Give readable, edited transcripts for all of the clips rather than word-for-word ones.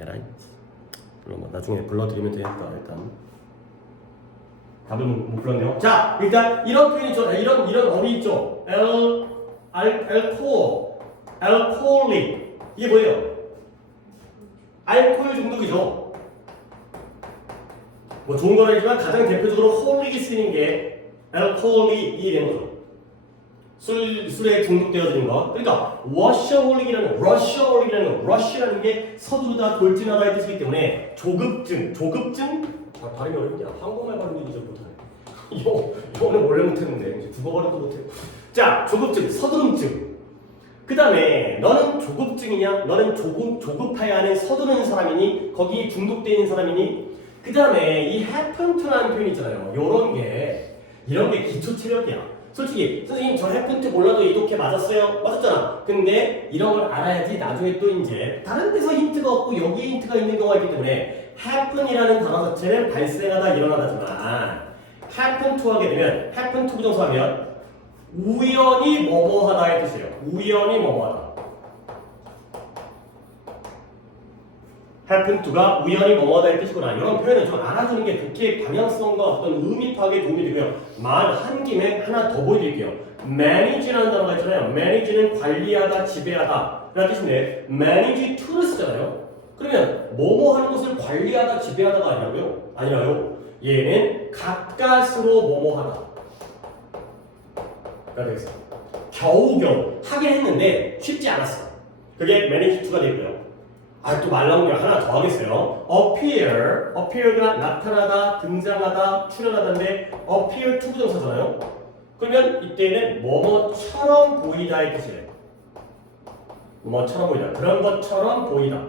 Alright? 물론 뭐 나중에 불러드리면 되니까 일단 답을 못 불렀네요. 자, 일단 이런 표현 있죠. 이런 어휘 있죠. 알코올릭. 이게 뭐예요? 알코올 중독이죠. 뭐 좋은 건 아니지만 가장 대표적으로 홀릭이 쓰이는 게 알코올이 되는 거죠. 술에 중독되어지는 거. 그러니까 러시아홀릭이라는 러시아라는 게 서두르다 돌진하다의 뜻이기 때문에 조급증 발음이 어렵냐? 한국말 발음이 좀 못하네. 이거는 원래 못했는데 국어 발음도 못해요. 자, 조급증, 서두름증. 그 다음에 너는 조급증이냐? 너는 조급하여 하는 서두르는 사람이니? 거기 중독되어 있는 사람이니? 그 다음에 이 happen to라는 표현 있잖아요. 이런 게 기초 체력이야. 솔직히 선생님 저 happen to 몰라도 이렇게 맞았어요? 맞았잖아. 근데 이런 걸 알아야지 나중에 또 이제 다른 데서 힌트가 없고 여기에 힌트가 있는 경우가 있기 때문에 happen이라는 단어 자체는 발생하다, 일어나다지만 happen to 하게 되면 happen to 부정사하면 우연히 뭐뭐하다의 뜻이에요. 우연히 뭐뭐하다. happen to가 우연히 뭐뭐하다의 뜻이구나. 이런 표현을 좀 알아두는 게 독해의 방향성과 어떤 의미 파악에 도움이 되고요. 말 한 김에 하나 더 보여드릴게요. manage라는 단어가 있잖아요. manage는 관리하다, 지배하다 라는 뜻인데 manage to를 쓰잖아요. 그러면 뭐뭐 하는 것을 관리하다, 지배하다가 아니라요. 얘는 가까스로 뭐뭐 하다 가 되겠어요. 겨우겨우 하긴 했는데 쉽지 않았어. 그게 manage to가 되고요. 또 말 나온 게 하나 더 하겠어요. appear가 나타나다, 등장하다, 출현하다인데 appear to 부정사잖아요. 그러면 이때는 뭐뭐처럼 보이다의 뜻이에요. 뭐처럼 보이다. 그런 것처럼 보이다.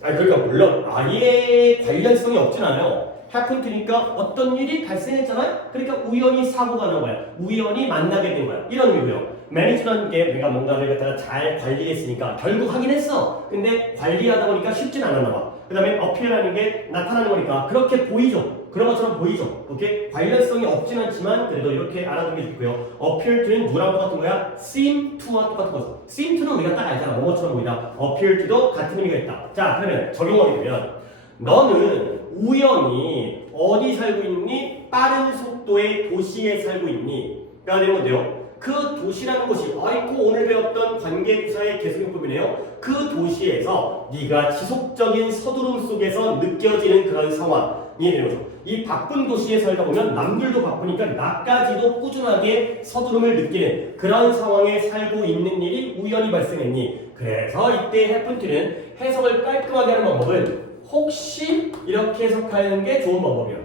그러니까 물론 아예 관련성이 없진 않아요. happen to니까 어떤 일이 발생했잖아요. 그러니까 우연히 사고가 난 거야. 우연히 만나게 된 거야. 이런 의미고요. 매니저라는 게 내가 뭔가를 갖다가 잘 관리했으니까 결국 하긴 했어. 근데 관리하다 보니까 쉽진 않았나 봐. 그 다음에 appear라는 게 나타나는 거니까 그렇게 보이죠. 그런 것처럼 보이죠. 오케이? 관련성이 없진 않지만 그래도 이렇게 알아두는 게 좋고요. appear to는 누랑 똑같은 거야? seem to와 똑같은 거죠. seem to는 우리가 딱 알잖아. 뭐뭐처럼 보이다. appear to도 같은 의미가 있다. 자, 그러면 적용하게 되면 너는 우연히 어디 살고 있니? 빠른 속도의 도시에 살고 있니? 가 되는 건데요. 그 도시라는 곳이 오늘 배웠던 관계부사의 계속용법이네요. 그 도시에서 네가 지속적인 서두름 속에서 느껴지는 그런 상황이 되는 거죠. 이 바쁜 도시에 살다 보면 남들도 바쁘니까 나까지도 꾸준하게 서두름을 느끼는 그런 상황에 살고 있는 일이 우연히 발생했니? 그래서 이때 happen to는 해석을 깔끔하게 하는 방법은 혹시 이렇게 해석하는 게 좋은 방법이에요.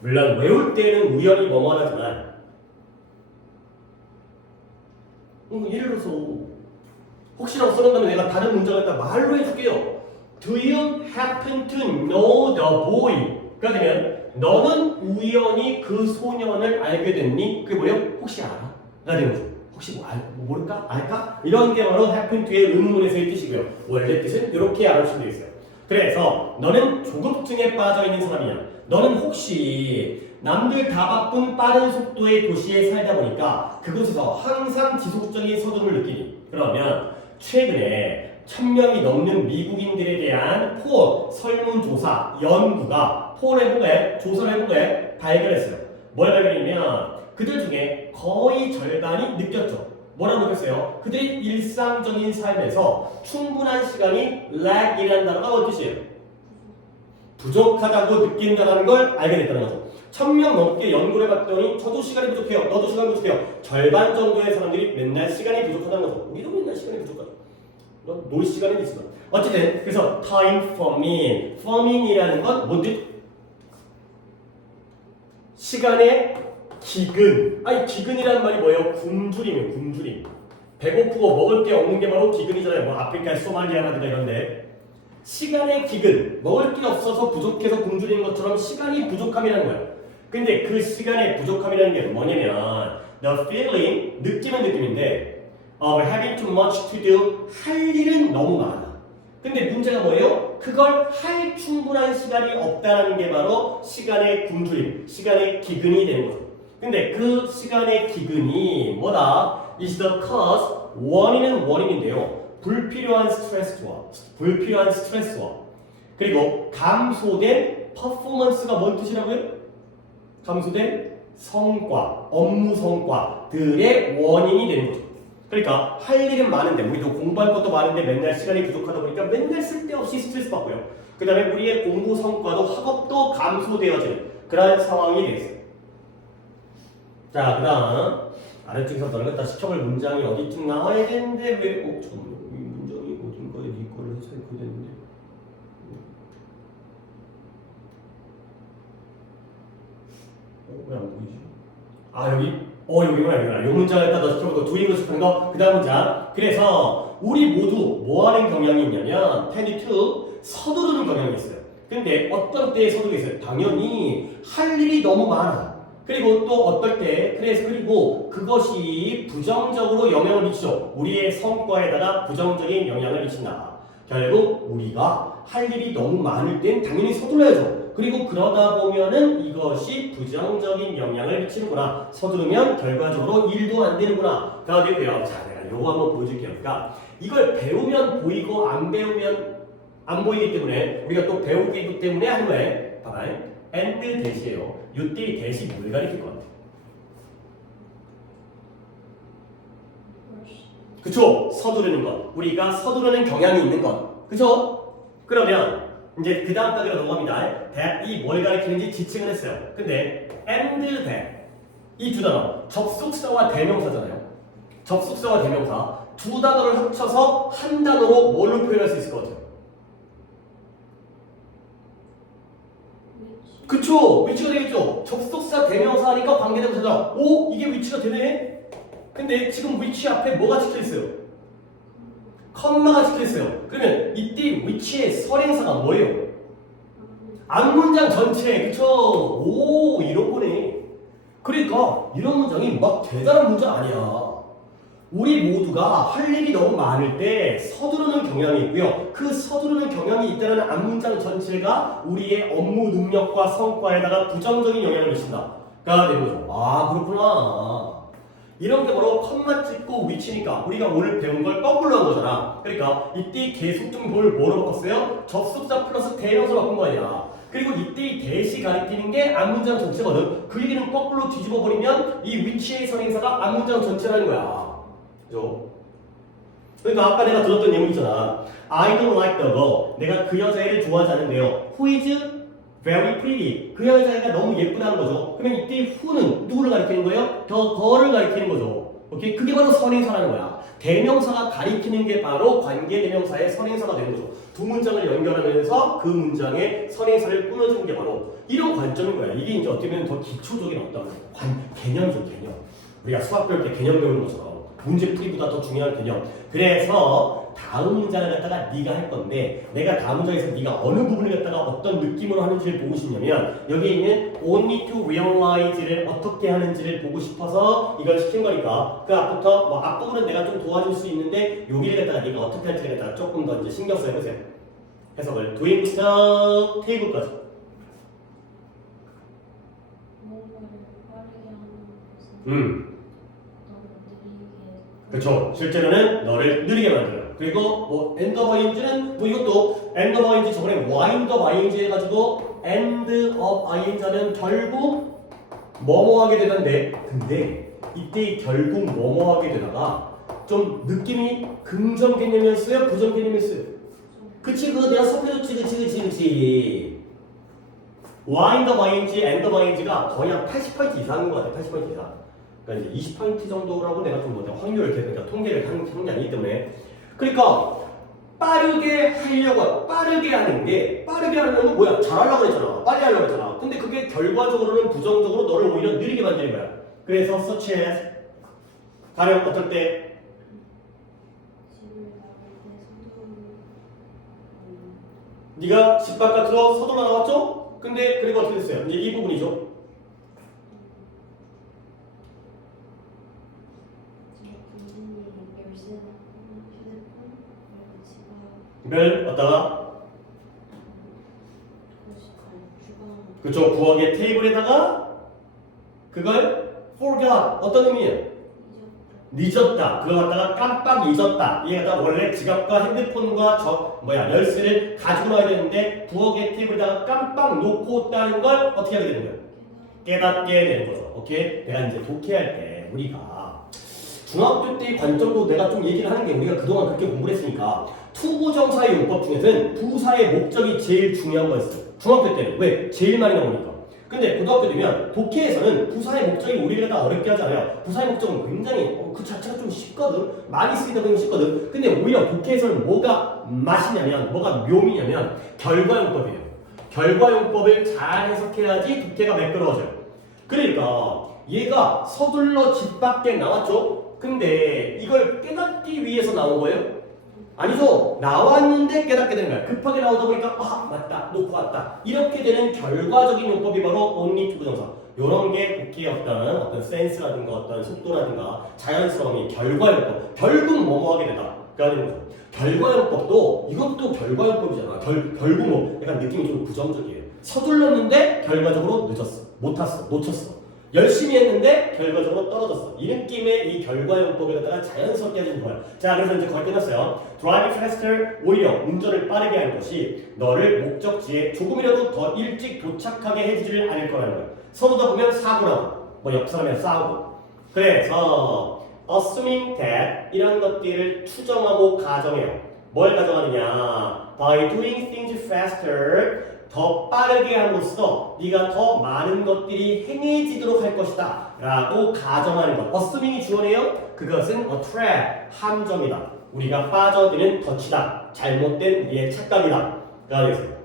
물론 외울 때는 우연히 뭐뭐하지만 예를 들어서 혹시라고 써놓는다면 내가 다른 문장을 갖다 말로 해줄게요. Do you happen to know the boy? 그러니까 되면 너는 우연히 그 소년을 알게 됐니? 그게 뭐예요? 혹시 알아? 가 되는 거죠. 혹시 모를까? 알까? 이런 게 바로 happen to의 의문에서의 뜻이고요. 원래 뜻은 이렇게 알아주시면 되겠어요. 그래서 너는 조급증에 빠져있는 사람이냐? 너는 혹시 남들 다 바쁜 빠른 속도의 도시에 살다 보니까 그곳에서 항상 지속적인 서두름을 느끼니? 그러면 최근에 1000명이 넘는 미국인들에 대한 설문조사 연구가 조사를 해보게 발견했어요. 뭘 발견했냐면 그들 중에 거의 절반이 느꼈죠. 뭐라고 느꼈어요? 그들이 일상적인 삶에서 충분한 시간이 lag이라는 단어가 뭔 뜻이에요? 부족하다고 느낀다는 걸 알게 됐다는 거죠. 1000명 넘게 연구를 해봤더니 저도 시간이 부족해요. 너도 시간이 부족해요. 절반 정도의 사람들이 맨날 시간이 부족하다는 거죠. 우리도 맨날 시간이 부족하죠. 놀 시간은 있지만 어쨌든 그래서 time famine 이라는 건 뭔지 시간의 기근. 기근이라는 말이 뭐예요? 굶주림이에요. 굶주림. 배고프고 먹을 게 없는 게 바로 기근이잖아요. 뭐 아프리카의 소말리아라든가 이런데 시간의 기근, 먹을 게 없어서 부족해서 굶주리는 것처럼 시간이 부족함이라는 거예요. 근데 그 시간의 부족함이라는 게 뭐냐면 the feeling, 느낌인데 of having too much to do, 할 일은 너무 많아. 근데 문제가 뭐예요? 그걸 할 충분한 시간이 없다는 게 바로 시간의 굶주림, 시간의 기근이 되는 거죠. 근데 그 시간의 기근이 뭐다? is the cause, 원인은 원인인데요. 불필요한 스트레스와 그리고 감소된 퍼포먼스가 뭔 뜻이라고요? 감소된 성과, 업무 성과들의 원인이 되는 거죠. 그러니까 할 일은 많은데 우리도 공부할 것도 많은데 맨날 시간이 부족하다 보니까 맨날 쓸데없이 스트레스 받고요. 그 다음에 우리의 공부 성과도 학업도 감소되어지는 그런 상황이 되겠어요. 자, 그 다음 아래쪽에서 너를 갖다 시켜볼 문장이 어디쯤 나와야 되는데 왜 잠깐만요. 이 문장이 어딘가에 네 거를 해서 이렇게 됐는데 왜 안 보이지? 아 여기구나. 이 문장을 갖다 시켜보고 doing 싶은 거 그 다음 문장. 그래서 우리 모두 뭐 하는 경향이 있냐면 tend to 서두르는 경향이 있어요. 근데 어떤 때에 서두르게 있어요? 당연히 할 일이 너무 많아. 그리고 또 어떨 때 그리고 그것이 부정적으로 영향을 미치죠. 우리의 성과에다가 부정적인 영향을 미친다. 결국 우리가 할 일이 너무 많을 땐 당연히 서둘러야죠. 그리고 그러다 보면은 이것이 부정적인 영향을 미치는구나. 서두르면 결과적으로 일도 안 되는구나. 가 되고요. 자, 내가 요거 한번 보여줄게요. 그러니까 이걸 배우면 보이고 안 배우면 안 보이기 때문에 우리가 또 배우기 때문에 하는 거예요. 봐봐요. and 대시예요. 이때 대시 뭘 가리킬 것 같아? 그쵸? 서두르는 것. 우리가 서두르는 경향이 있는 것. 그쵸? 그러면 이제 그 다음 단계로 넘어갑니다. that이 뭘 가리키는지 지칭을 했어요. 근데 and that 이 두 단어 접속사와 대명사잖아요. 접속사와 대명사 두 단어를 합쳐서 한 단어로 뭘로 표현할 수 있을 것 같아요? 그쵸? 위치가 되겠죠? 접속사 대명사 하니까 관계대명사잖아. 오? 이게 위치가 되네? 근데 지금 위치 앞에 뭐가 찍혀있어요? 컴마가 찍혀있어요. 그러면 이때 위치의 선행사가 뭐예요? 앞문장 전체. 그쵸? 오, 이런 거네. 그러니까 이런 문장이 막 대단한 문장 아니야. 우리 모두가 할 일이 너무 많을 때 서두르는 경향이 있고요. 그 서두르는 경향이 있다는 앞문장 전체가 우리의 업무 능력과 성과에다가 부정적인 영향을 미친다가 되는 거죠. 아, 그렇구나. 이런 게 바로 컴마 찍고 위치니까 우리가 오늘 배운 걸 거꾸로 한 거잖아. 그러니까 이때 계속적인 뭘 뭐로 바꿨어요? 접속사 플러스 대명사로 바꾼 거 아니야. 그리고 이때 이 대시 가리키는 게 앞문장 전체거든. 그 얘기는 거꾸로 뒤집어 버리면 이 위치의 선행사가 앞문장 전체라는 거야. 그죠? 그러니까 아까 내가 들었던 내용 있잖아. I don't like the girl. 내가 그 여자애를 좋아하지 않는데요. Who is very pretty. 그 여자애가 너무 예쁘다는 거죠. 그러면 이때 who는 누구를 가리키는 거예요? the girl을 가리키는 거죠. 오케이? 그게 바로 선행사라는 거야. 대명사가 가리키는 게 바로 관계대명사의 선행사가 되는 거죠. 두 문장을 연결하면서 그 문장의 선행사를 꾸며주는 게 바로 이런 관점인 거야. 이게 이제 어떻게 보면 더 기초적인 어떤 개념이죠, 개념. 우리가 수학 배울 때 개념 배우는 것처럼 문제 풀이보다 더 중요한 개념. 그래서 다음 문장을 갖다가 네가 할 건데 내가 다음 문장에서 네가 어느 부분을 갖다가 어떤 느낌으로 하는지를 보고 싶냐면 여기에 있는 only to realize를 어떻게 하는지를 보고 싶어서 이걸 시킨 거니까 그 앞부터 뭐 앞부분은 내가 좀 도와줄 수 있는데 여기를 갖다가 네가 어떻게 할지를 갖다가 조금 더 이제 신경 써보세요. 해석을 doing부터 테이블까지. 그렇죠. 실제로는 너를 느리게 만들어요. 그리고 뭐 엔더바인지는 뭐 이것도 엔더바인지 저번에 와인더바인지 해가지고 엔드업 아인지 하면 결국 뭐뭐하게 되는데 근데 이때 결국 뭐뭐하게 되다가 좀 느낌이 긍정 개념이었어요? 부정 개념이었어요? 그치 그거 내가 섭해줬지 그치 와인더바인지 엔더바인지가 거의 한 80% 이상인 것 같아. 80% 이상. 그러니까 이제 20% 정도라고 내가 좀 확률을 그러니까 통계를 하는 게 아니기 때문에 그러니까 빠르게 하려고 빠르게 하는 게 빠르게 하려면 뭐야 잘하려고 그랬잖아 빨리 하려고 했잖아 근데 그게 결과적으로는 부정적으로 너를 오히려 느리게 만드는 거야 그래서 such as 가령 어떨 때 네가 집 바깥으로 서둘러 나왔죠? 근데 그리고 어떻게 됐어요? 이제 이 부분이죠 이걸 갖다가 그쵸 부엌의 테이블에다가 그걸 forgot 어떤 의미예요? 늦었다. 그거 갖다가 깜빡 잊었다. 얘가 원래 지갑과 핸드폰과 열쇠를 가지고 나야 되는데 부엌에 테이블에다가 깜빡 놓고 있다는 걸 어떻게 하게 되는 거예요? 깨닫게 되는 거죠. 오케이? 내가 이제 독해할 때 우리가 중학교 때의 관점도 내가 좀 얘기를 하는 게 우리가 그동안 그렇게 공부를 했으니까 투부정사의 용법 중에서는 부사의 목적이 제일 중요한 거였어요. 중학교 때는. 왜? 제일 많이 나오니까. 근데 고등학교 되면 독해에서는 부사의 목적이 우리가 다 어렵게 하잖아요. 부사의 목적은 굉장히 그 자체가 좀 쉽거든. 많이 쓰이다 보면 쉽거든. 근데 오히려 독해에서는 뭐가 맛이냐면 뭐가 묘미냐면 결과용법이에요. 결과용법을 잘 해석해야지 독해가 매끄러워져요. 그러니까 얘가 서둘러 집 밖에 나왔죠. 근데 이걸 깨닫기 위해서 나온 거예요? 아니죠. 나왔는데 깨닫게 되는 거야. 급하게 나오다 보니까 맞다. 놓고 왔다. 이렇게 되는 결과적인 용법이 바로 only 투부정사. 이런 게 독해의 어떤 센스라든가 어떤 속도라든가 자연스러움이 결과용법. 결국 뭐뭐 하게 되다. 그러는 거죠. 결과용법도 이것도 결과용법이잖아. 결국 뭐 약간 느낌이 좀 부정적이에요. 서둘렀는데 결과적으로 늦었어. 못 탔어. 놓쳤어. 열심히 했는데 결과적으로 떨어졌어. 이 느낌의 이 결과용법을 갖다가 자연스럽게 해주는 거야. 자, 그래서 이제 거의 끝났어요. Driving faster, 오히려 운전을 빠르게 하는 것이 너를 목적지에 조금이라도 더 일찍 도착하게 해주지를 않을 거라는 거야. 서로다 보면 사고라고, 옆 사람이랑 싸우고. 그래서 assuming that 이런 것들을 추정하고 가정해요. 뭘 가정하느냐? By doing things faster 더 빠르게 함으로써 네가 더 많은 것들이 행해지도록 할 것이다 라고 가정하는 것. assuming이 주어네요. 그것은 a trap, 함정이다. 우리가 빠져드는 덫이다. 잘못된 우리의 착각이다 라고 되겠어요.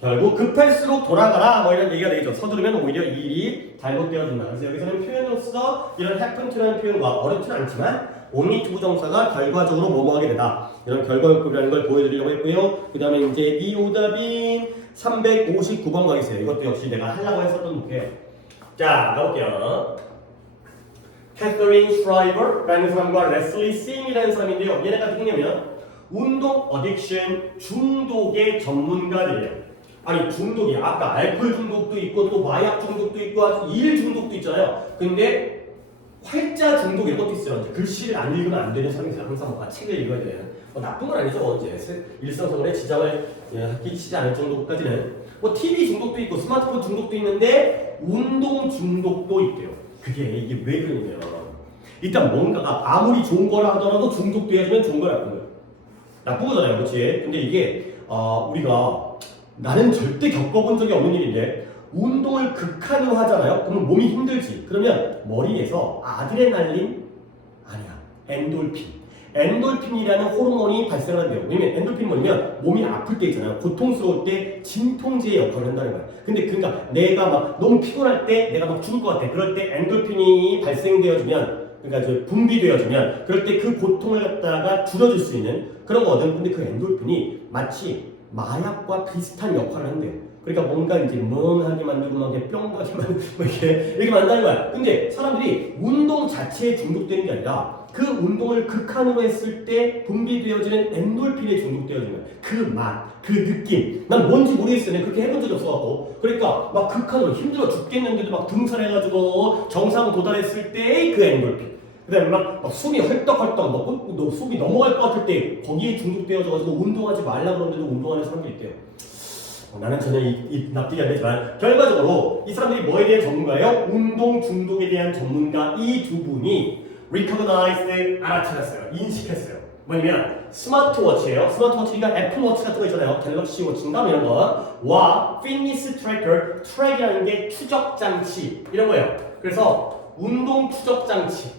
결국 급할수록 돌아가라 이런 얘기가 되겠죠. 서두르면 오히려 이 일이 잘못되어진다. 그래서 여기서는 표현으로서 이런 happen to라는 표현과 어렵지는 않지만 only 투부정사가 결과적으로 뭐뭐하게 되다. 이런 결과용법이라는 걸 보여드리려고 했고요. 그 다음에 이제 이 오답인 359번 가겠어요. 이것도 역시 내가 하려고 했었던 문제예요. 자, 가볼게요. 캐서린 슈라이버라는 사람과 레슬리 싱이라는 사람인데요. 얘네가 누구냐면 운동 어딕션 중독의 전문가들이에요. 아니 중독이 아까 알코올 중독도 있고 또 마약 중독도 있고 아주 일 중독도 있잖아요. 근데 활자 중독 이런 것도 있어요. 글씨를 안 읽으면 안 되는 사람이 있어요. 항상 책을 읽어야 되는. 나쁜 건 아니죠. 언제 일상생활에 지장을 끼치지 않을 정도까지는. TV 중독도 있고 스마트폰 중독도 있는데 운동 중독도 있대요. 이게 왜 그러냐면 일단 뭔가가 아무리 좋은 거라 하더라도 중독되어지면 좋은 거야 나쁜 거예요. 나쁜 거잖아요. 그렇지? 근데 이게 우리가 나는 절대 겪어본 적이 없는 일인데 운동을 극한으로 하잖아요. 그러면 몸이 힘들지. 그러면 머리에서 아드레날린 아니야. 엔돌핀이라는 호르몬이 발생을 한대요. 왜냐면 엔돌핀이 뭐냐면 몸이 아플 때 있잖아요. 고통스러울 때 진통제의 역할을 한다는 거야. 근데 그러니까 내가 막 너무 피곤할 때 내가 막 죽을 것 같아. 그럴 때 엔돌핀이 발생되어지면 그러니까 분비되어지면 그럴 때 그 고통을 갖다가 줄여줄 수 있는 그런 거거든. 근데 그 엔돌핀이 마치 마약과 비슷한 역할을 한대요. 그러니까 뭔가 이제 멍하게 만들고 막 뿅 가게 만들고 이렇게 만드는 거야. 근데 사람들이 운동 자체에 중독되는 게 아니라 그 운동을 극한으로 했을 때 분비되어지는 엔돌핀에 중독되어지는 거야. 그 맛, 그 느낌. 난 뭔지 모르겠어요. 내가 그렇게 해본 적이 없어갖고. 그러니까 막 극한으로 힘들어 죽겠는데도 막 등산해가지고 정상 도달했을 때의 그 엔돌핀. 그 다음에 막 숨이 헐떡헐떡 먹고 숨이 넘어갈 것 같을 때 거기에 중독되어져가지고 운동하지 말라 그러는데도 운동하는 사람들이 있대요. 나는 전혀 납득이 안 되지만 결과적으로 이 사람들이 뭐에 대한 전문가예요? 운동 중독에 대한 전문가 이 두 분이 recognized 알아차렸어요. 인식했어요. 뭐냐면 스마트워치예요. 스마트워치가 애플워치 같은 거 있잖아요. 갤럭시 워치인가 이런 거. 와 피트니스 트래커, 트랙이라는 게 추적 장치 이런 거예요. 그래서 운동 추적 장치.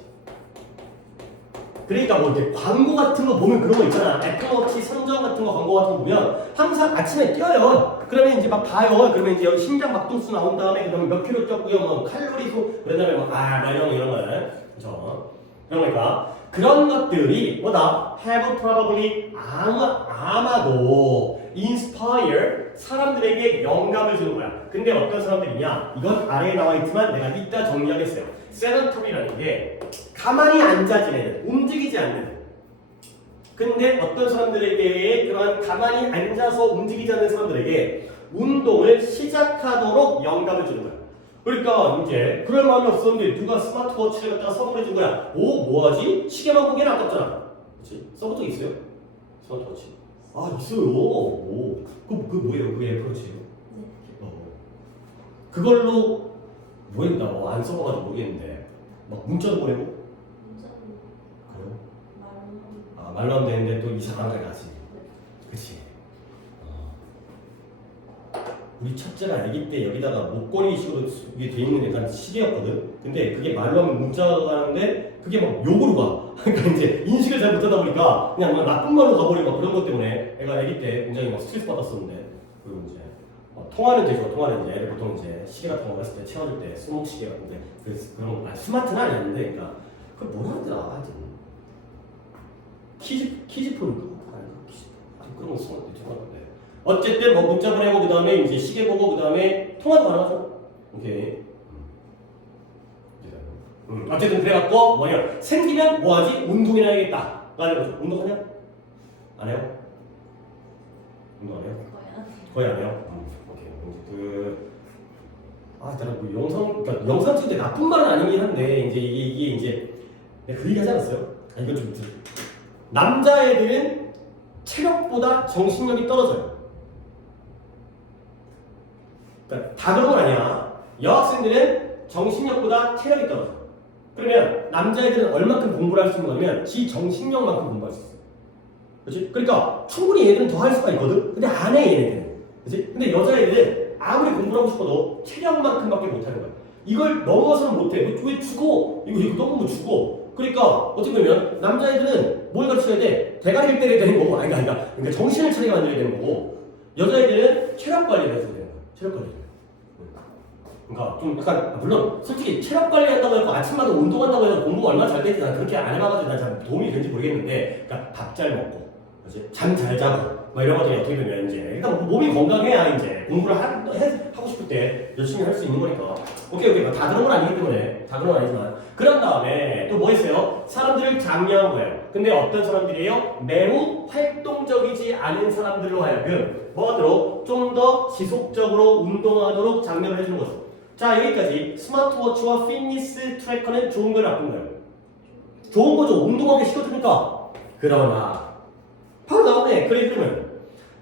그러니까 뭐 이렇게 광고 같은 거 보면 그런 거 있잖아. 애플워치 선정 같은 거 광고 같은 거 보면 항상 아침에 뛰어요. 그러면 이제 막 봐요. 그러면 이제 심장 박동수 나온 다음에 그다음에 몇 킬로 뛰었고요. 뭐 칼로리 소 그다음에 막 이런 거는 그렇죠. 그러니까 그런 것들이 뭐다? have probably 아마도 inspire 사람들에게 영감을 주는 거야. 근데 어떤 사람들이냐? 이건 아래에 나와 있지만 내가 이따 정리하겠어요. sedentary라는 게 가만히 앉아 지내는, 움직이지 않는. 근데 어떤 사람들에게 그러한 가만히 앉아서 움직이지 않는 사람들에게 운동을 시작하도록 영감을 주는 거야. 그러니까 이제 그럴 마음이 없었는데 누가 스마트워치를 갖다가 선물해 준 거야. 오 뭐하지? 시계만 보기에는 아깝잖아. 그렇지? 써본 적 있어요? 스마트워치. 아 있어요. 오. 그 뭐예요? 그 애플워치요? 네. 그걸로 뭐 했나? 안 써봐가지고 모르겠는데 막 문자도 보내고. 문자로 그래요? 말로 아 말로 하면 되는데 또 이상한 게 나지. 그치? 우리 첫째가 아기 때 여기다가 목걸이식으로 이게 돼 있는 약간 시계였거든. 근데 그게 말로 하면 문자가 가는데 그게 막 욕으로 가. 그러니까 이제 인식을 잘 못하다 보니까 그냥 막 나쁜 말로 가버리고 막 그런 것 때문에 애가 아기 때 굉장히 막 스트레스 받았었는데 그리고 이제 통화는 되죠. 통화는 이제 애를 보통 이제 시계 같은 거 어렸을 때 채워줄 때 수목 시계 같은데 그런 스마트는 아니었는데 그러니까 그 뭐라 하더라 하여튼 키즈폰인가? 아니 그런 거 쓰면 되죠. 어쨌든 뭐 문자 보내고 그 다음에 이제 시계 보고 그 다음에 통화도 가능하죠. 오케이. 어쨌든 그래갖고 뭐냐 생기면 뭐하지? 운동이나 해야겠다. 라는 거죠. 운동하냐? 안 해요? 운동 안 해요? 거의 안 해요? 오케이. 나는 뭐 그러니까 영상 찍을 때 나쁜 말은 아니긴 한데 이제 이게 이제 내가 그 얘기 하지 않았어요? 이건 좀 남자애들은 체력보다 정신력이 떨어져요. 그러니까 다 그런 건 아니야. 여학생들은 정신력보다 체력이 떨어져. 그러면 남자애들은 얼마큼 공부를 할 수 있는 거냐면 지 정신력만큼 공부할 수 있어. 그렇지? 그러니까 충분히 얘들은 더 할 수가 있거든. 근데 안 해 얘네들은. 그렇지? 근데 여자애들은 아무리 공부를 하고 싶어도 체력만큼밖에 못 하는 거야. 이걸 넘어서는 못 해. 왜 죽어? 이거 넘으면 죽어. 그러니까 어떻게 보면 남자애들은 뭘 가르쳐야 돼? 대가리를 때려야 되는 거고 그러니까 정신을 차리게 만들어야 되는 거고 여자애들은 체력 관리를 해서 되는 거야. 체력 관리. 그러니까 좀 약간 물론 솔직히 체력 관리한다고 해서 아침마다 운동한다고 해서 공부가 얼마나 잘 되지 난 그렇게 안 해봐가지고 난 잘 도움이 되는지 모르겠는데 그러니까 밥 잘 먹고 잠 잘 자고 뭐 이런 것들이 어떻게 보면 이제 일단 몸이 건강해야 이제 공부를 하고 싶을 때 열심히 할 수 있는 거니까 오케이 다 그런 건 아니기 때문에 다 그런 건 아니지만 그런 다음에 또 뭐 있어요? 사람들을 장려한 거예요. 근데 어떤 사람들이에요? 매우 활동적이지 않은 사람들로 하여금 뭐하도록 좀 더 지속적으로 운동하도록 장려를 해주는 거죠. 자 여기까지 스마트워치와 피트니스 트래커는 좋은 거예요 나쁜 거예요? 좋은 거죠. 운동하게 시켜주니까. 그러나 바로 나오네 그래 그러면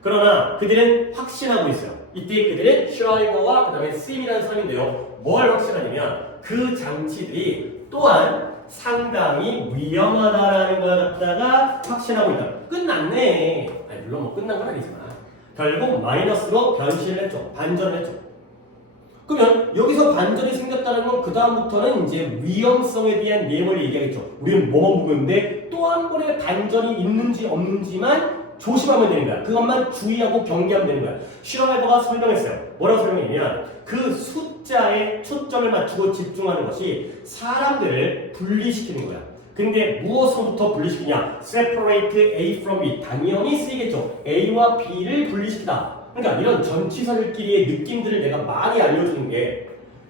그러나 그들은 확신하고 있어요. 이때 그들은 슈라이버와 그 다음에 스임이라는 사람인데요 뭘 확신하냐면 그 장치들이 또한 상당히 위험하다라는 걸 갖다가 확신하고 있다. 끝났네. 아니 물론 뭐 끝난 건 아니지만 결국 마이너스로 변신을 했죠. 반전을 했죠. 그러면 여기서 반전이 생겼다는 건 그 다음부터는 이제 위험성에 대한 내용을 얘기하겠죠. 우리는 뭐만 보는데 또 한 번의 반전이 있는지 없는지만 조심하면 되는 거야. 그것만 주의하고 경계하면 되는 거야. 슈라이버가 설명했어요. 뭐라고 설명했냐면 그 숫자에 초점을 맞추고 집중하는 것이 사람들을 분리시키는 거야. 근데 무엇으로부터 분리시키냐? separate A from B. 당연히 쓰이겠죠. A와 B를 분리시키다. 그러니까 이런 전치사들끼리의 느낌들을 내가 많이 알려주는 게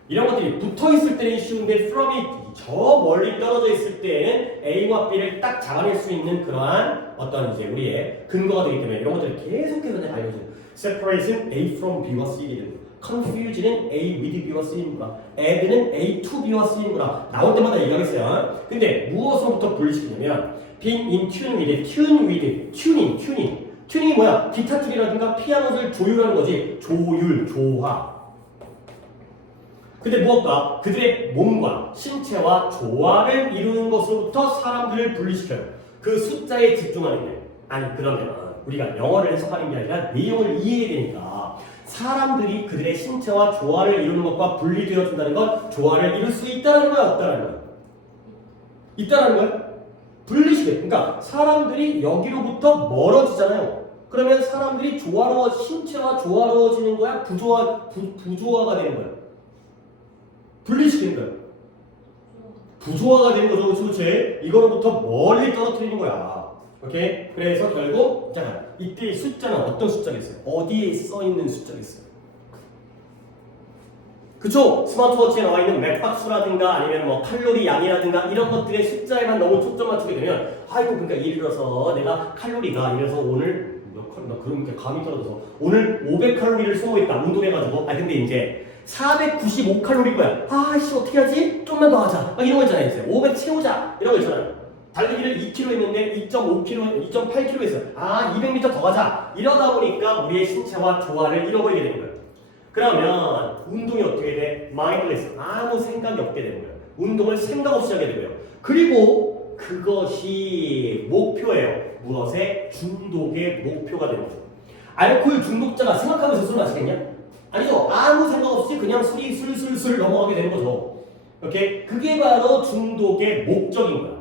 이런 것들이 붙어있을 때는 쉬운데 from이 저 멀리 떨어져 있을 때에는 A와 B를 딱 잡아낼 수 있는 그러한 어떤 이제 우리의 근거가 되기 때문에 이런 것들을 계속해서 내가 알려주는 separate은 A from B와 C이게 되는 거야. confusion은 A with B와 C인 거야. add는 A to B와 C인 거야. 나올 때마다 얘기하겠어요. 근데 무엇으로부터 분리시키냐면 being in tune with, tune with, tuning. 튜닝이 뭐야? 기타 쪽이라든가 피아노를 조율하는 거지. 조율, 조화. 근데 무엇과? 그들의 몸과 신체와 조화를 이루는 것으로부터 사람들을 분리시켜요. 그 숫자에 집중하는 거예요. 아니 그러면 우리가 영어를 해석하는 게 아니라 내용을 이해해야 되니까 사람들이 그들의 신체와 조화를 이루는 것과 분리되어준다는 건 조화를 이룰 수 있다는 거야? 없다는 거야? 있다는 거야? 분리시켜. 그러니까 사람들이 여기로부터 멀어지잖아요. 그러면 사람들이 신체가 조화로워지는 거야? 부조화가 되는 거야? 분리시키는 거야. 부조화가 되는 거죠. 그렇지? 이거로부터 멀리 떨어뜨리는 거야. 오케이? 그래서 결국 잠깐 이때 숫자는 어떤 숫자겠어요? 어디에 써있는 숫자겠어요? 그쵸? 스마트워치에 나와 있는 맥박수라든가 아니면 뭐 칼로리 양이라든가 이런 것들의 숫자에만 너무 초점 맞추게 되면 아이고 그러니까 예를 들어서 내가 칼로리가 예를 들어서 오늘 나 그러니까 감이 떨어져서 오늘 500칼로리를 소모했다 운동해가지고 근데 이제 495칼로리고요. 아씨 어떻게 하지? 좀만 더 하자. 막 이런 거 있잖아요. 500 채우자. 이런 거 있잖아요. 달리기를 2km 했는데 2.5km, 2.8km 했어요. 200m 더 가자. 이러다 보니까 우리의 신체와 조화를 잃어버리게 되는 거예요. 그러면 운동이 어떻게 돼? 마인드레스. 아무 생각이 없게 되는 거예요. 운동을 생각 없이 하게 되고요. 그리고 그것이 목표예요. 무엇의? 중독의 목표가 되는 거죠. 알코올 중독자가 생각하면서 술 마시겠냐? 아니죠. 아무 생각 없이 그냥 술이 술술술 넘어가게 되는 거죠. 오케이? 그게 바로 중독의 목적인 거야.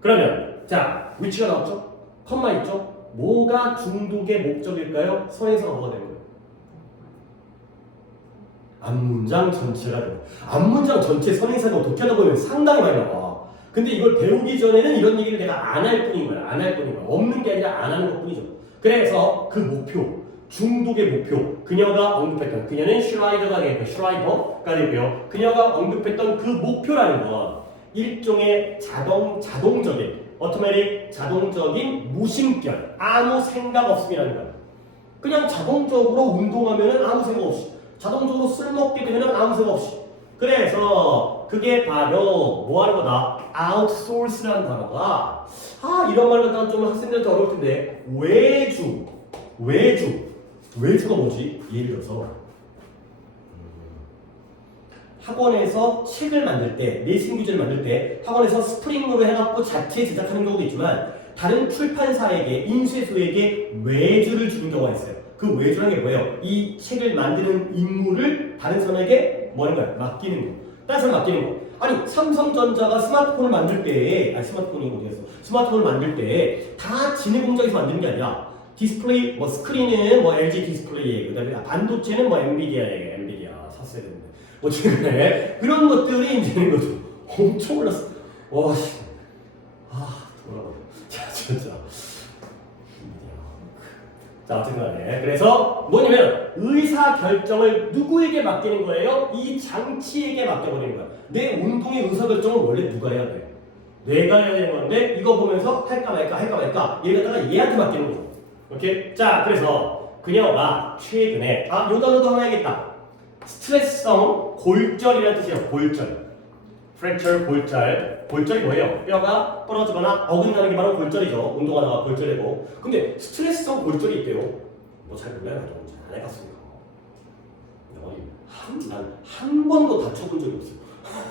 그러면 자 위치가 나왔죠? 컴마 있죠? 뭐가 중독의 목적일까요? 선행사가 뭐가 되는 거예요? 앞문장 전체가 돼요. 앞문장 전체 선행사가 어떻게 하다 보면 상당히 많이 나와. 근데 이걸 배우기 전에는 이런 얘기를 내가 안 할 뿐인 거야. 안 할 뿐인 거야. 없는 게 아니라 안 하는 것 뿐이죠. 그래서 그 목표, 중독의 목표, 그녀가 언급했던, 그녀는 슈라이더가 되고요. 그녀가 언급했던 그 목표라는 건 일종의 자동적인, automatic, 자동적인 무심결, 아무 생각 없음이라는 거야. 그냥 자동적으로 운동하면은 아무 생각 없이, 자동적으로 술 먹게 되면은 아무 생각 없이. 그래서 그게 바로 뭐 하는 거다? outsource라는 단어가 이런 말 갖다가 좀 학생들한테 어려울 텐데 외주가 뭐지? 예를 들어서 학원에서 책을 만들 때, 레이싱 규제를 만들 때 학원에서 스프링으로 해갖고 자체 제작하는 경우도 있지만 다른 출판사에게, 인쇄소에게 외주를 주는 경우가 있어요. 그 외주라는 게 뭐예요? 이 책을 만드는 임무를 다른 사람에게 뭐 하는 거야? 맡기는 거. 다른 사람 맡기는 거. 아니 삼성전자가 스마트폰을 만들 때, 스마트폰이 어디였어? 스마트폰을 만들 때 다 지네 공장에서 만드는 게 아니라 디스플레이, 뭐 스크린은 뭐 LG 디스플레이, 그다음에 반도체는 뭐 엔비디아 샀어야 되는데 어쨌든 그런 것들이 이제는 거죠. 엄청 올랐어. 와, 돌아버려. 자, 진짜. 자, 어쨌든 간에. 그래서 뭐냐면 의사 결정을 누구에게 맡기는 거예요? 이 장치에게 맡겨버리는 거야. 내 운동의 의사 결정을 원래 누가 해야 돼? 내가 해야 되는 건데 이거 보면서 할까 말까 얘를 갖다가 얘한테 맡기는 거죠. 오케이? 자, 그래서 그녀가 최근에 요 단어도 하나 해야겠다. 스트레스성 골절이라는 뜻이에요. 골절. fracture, 골절이 뭐예요? 뼈가 부러지거나 어긋나는 게 바로 골절이죠. 운동하다가 골절이고. 근데 스트레스성 골절이 있대요. 뭐 잘 몰라요. 잘 안 해봤으니까. 난 한 번도 다쳐본 적이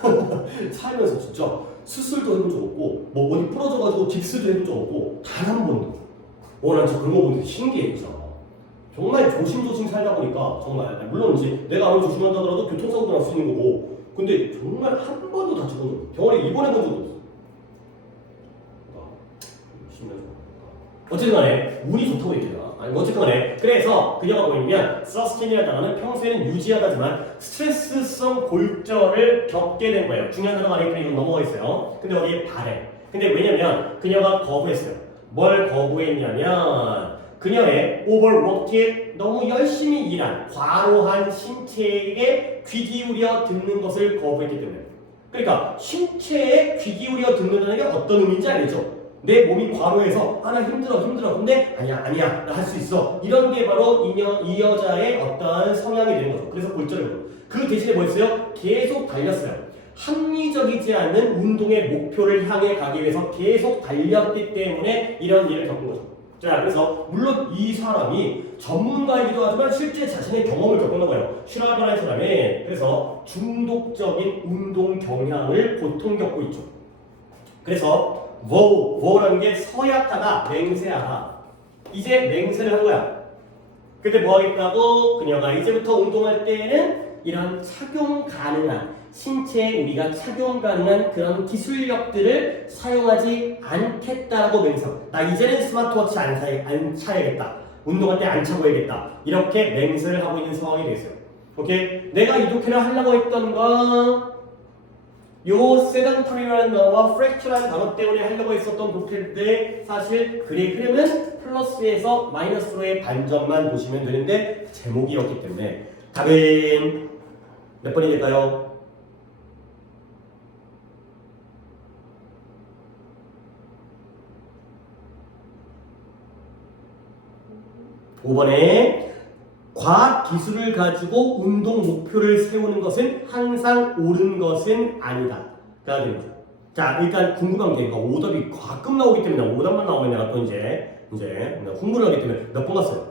없어요. 살면서 진짜 수술도 해본 적 없고 뭐 어디 부러져가지고 깁스도 해본 적 없고 단 한 번도. 난 진짜 그런 거 보는데 신기해 진짜. 정말 조심조심 살다 보니까 정말 물론 이제 내가 아무리 조심한다 하더라도 교통사고도 날 수 있는 거고 근데 정말 한 번도 다쳐본 적 없어. 병원에 입원해본 적도 없어. 어쨌든 간에 운이 좋다고 얘기해요. 어쨌든 간에 그래서 그녀가 보이면 서스테인이라는 단어는 평소에는 유지하다지만 스트레스성 골절을 겪게 된 거예요. 중요한 단어가 아니니까 이건 넘어가 있어요. 근데 여기에 발해. 근데 왜냐면 그녀가 거부했어요. 뭘 거부했냐면 그녀의 overworked, 너무 열심히 일한 과로한 신체에게 귀 기울여 듣는 것을 거부했기 때문에. 그러니까 신체에 귀 기울여 듣는다는 게 어떤 의미인지 알겠죠? 내 몸이 과로해서 나 힘들어 근데 아니야 나 할 수 있어 이런 게 바로 이 여자의 어떤 성향이 되는 거죠. 그래서 골절이고 그 대신에 뭐였어요? 계속 달렸어요. 합리적이지 않는 운동의 목표를 향해 가기 위해서 계속 달렸기 때문에 이런 일을 겪은 거죠. 자, 그래서 물론 이 사람이 전문가이기도 하지만 실제 자신의 경험을 겪었나 봐요. 슈라이더라는 사람이 그래서 중독적인 운동 경향을 보통 겪고 있죠. 그래서 woe라는 게 서약하다, 맹세하다. 이제 맹세를 한 거야. 근데 뭐 하겠다고? 그녀가 이제부터 운동할 때에는 이런 착용 가능한 신체에 우리가 착용 가능한 그런 기술력들을 사용하지 않겠다라고 맹세하고 나 이제는 스마트워치 안 차야겠다. 운동할 때 안 차고 해야겠다. 이렇게 맹세를 하고 있는 상황이 되겠어요. 오케이? 내가 이렇게나 하려고 했던 건 요 세던터리라는 단어와 프랙처라는 단어 때문에 하려고 했었던 도필들의 사실 그의 흐름은 플러스에서 마이너스로의 반전만 보시면 되는데 제목이었기 때문에 답은 몇 번이 될까요? 5번에 과학 기술을 가지고 운동 목표를 세우는 것은 항상 옳은 것은 아니다. 가 되는 거죠. 자, 일단 궁금한 게 오답이 가끔 나오기 때문에 오답만 나오면 내가 또 이제 공부를 하기 때문에 몇 번 갔어요?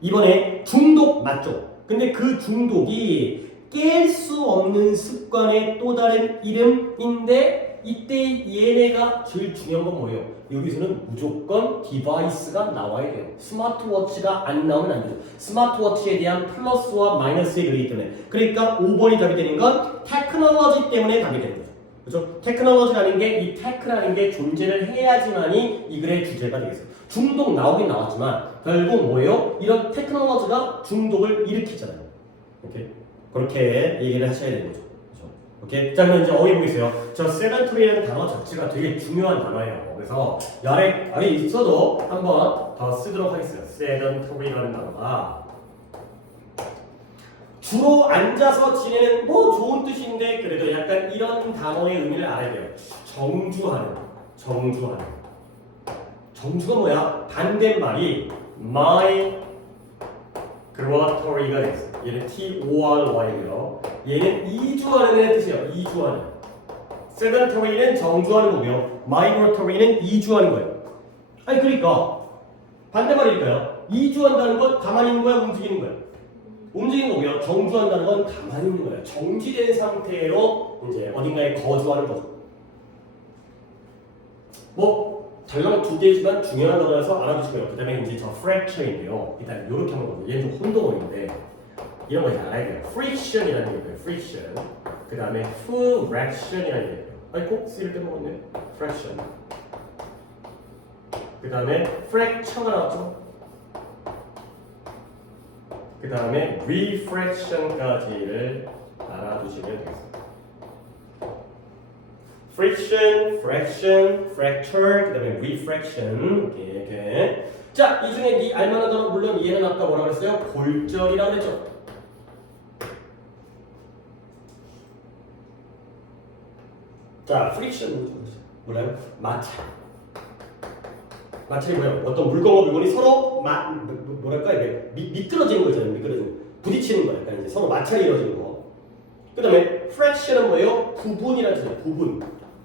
이번에 중독 맞죠? 근데 그 중독이 깰 수 없는 습관의 또 다른 이름인데 이때 얘네가 제일 중요한 건 뭐예요? 여기서는 무조건 디바이스가 나와야 돼요. 스마트워치가 안 나오면 안 돼요. 스마트워치에 대한 플러스와 마이너스의 글이기 때문에. 그러니까 5번이 답이 되는 건 테크놀로지 때문에 답이 되는 거죠. 그렇죠? 테크놀로지라는 게 이 테크라는 게 존재를 해야지만이 이 글의 주제가 되겠어요. 중독 나오긴 나왔지만 결국 뭐예요? 이런 테크놀로지가 중독을 일으키잖아요. 오케이? 그렇게 얘기를 하셔야 되는 거죠. 그렇죠? 오케이? 자, 그럼 이제 어휘 보겠어요. 저 세던토리라는 단어 자체가 되게 중요한 단어예요. 그래서 아래 있어도 한번 더 쓰도록 하겠어요. 세던토리라는 단어가 주로 앉아서 지내는 뭐 좋은 뜻인데 그래도 약간 이런 단어의 의미를 알아야 돼요. 정주하는. 정주가 뭐야? 반대말이 migratory가 됐어. 얘는 T-O-R-Y고요. 얘는 이주하는 애의 뜻이에요. 이주하는. sedentary는 정주하는 거고요. migratory는 이주하는 거예요. 아니 그러니까 반대말일까요? 이주한다는 건 가만히 있는 거야, 움직이는 거야? 움직이는 거고요. 정주한다는 건 가만히 있는 거예요. 정지된 상태로 이제 어딘가에 거주하는 거죠. 뭐 달랑 두 개지만 중요한 단어라서 알아두시고요. 그 다음에 이제 저 fracture인데요. 일단 이렇게 한번 보세요. 얘는 좀 혼동어인데 이런 거 잘 알아야 돼요. friction이라는 게 있고요. friction. 그 다음에 fraction이라는 게 있고요. 아이고 C를 빼먹었네. fraction. 그 다음에 fracture가 나왔죠. 그 다음에 refraction까지를 알아두시면 되겠습니다. friction, fraction, fracture, 그 다음에 refraction 이렇게. 자, 이 중에 네 알만한 단어 물론 얘는 아까 뭐라고 그랬어요? 골절이라고 그랬죠. 자, friction 몰라요? 마찰. 마찰이 뭐예요? 어떤 물건과 물건이 서로 뭐랄까 이게 미끄러지는 거잖아요. 부딪히는 거예요. 그러니까 이제 서로 마찰이 이루어지는 거. 그 다음에 fraction은 뭐예요? 부분이라는 뜻이에요. 부분.